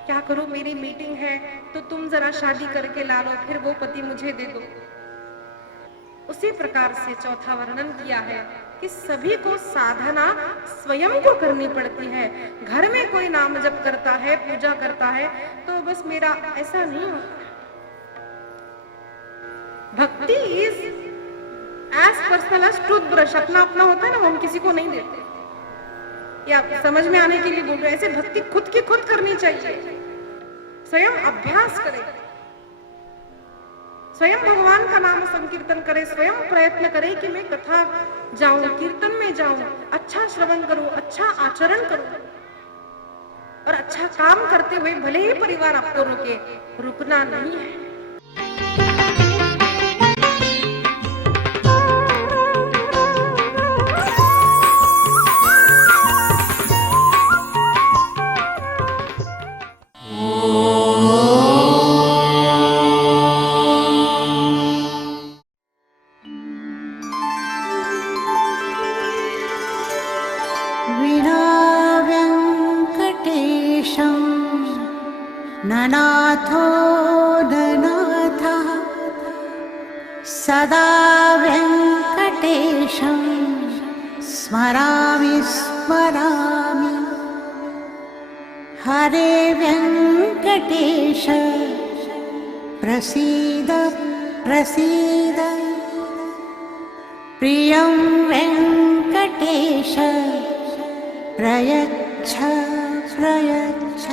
क्या करूं, मेरी मीटिंग है तो तुम जरा शादी करके ला लो, फिर वो पति मुझे दे दो। उसी प्रकार से चौथा वर्णन किया है कि सभी को साधना स्वयं को करनी पड़ती है। घर में कोई नाम जप करता है, पूजा करता है, तो बस मेरा ऐसा नहीं होता। भक्ति is as personal as toothbrush. अपना अपना होता है ना, हम किसी को नहीं देते। या समझ में आने के लिए बोल रहे, ऐसे भक्ति खुद की खुद करनी चाहिए। स्वयं अभ्यास करें, स्वयं भगवान का नाम संकीर्तन करें, स्वयं प्रयत्न करें कि मैं कथा जाऊं, कीर्तन में जाऊं, अच्छा श्रवण करूं, अच्छा आचरण करूं और अच्छा काम करते हुए भले ही परिवार आपको रोके, रुकना नहीं है। ननाथो ननाथः सदा वेङ्कटेशं स्मरामि स्मरामि। हरे वेङ्कटेश प्रसीद प्रसीद। प्रियं वेङ्कटेश प्रयच्छ प्रयच्छ।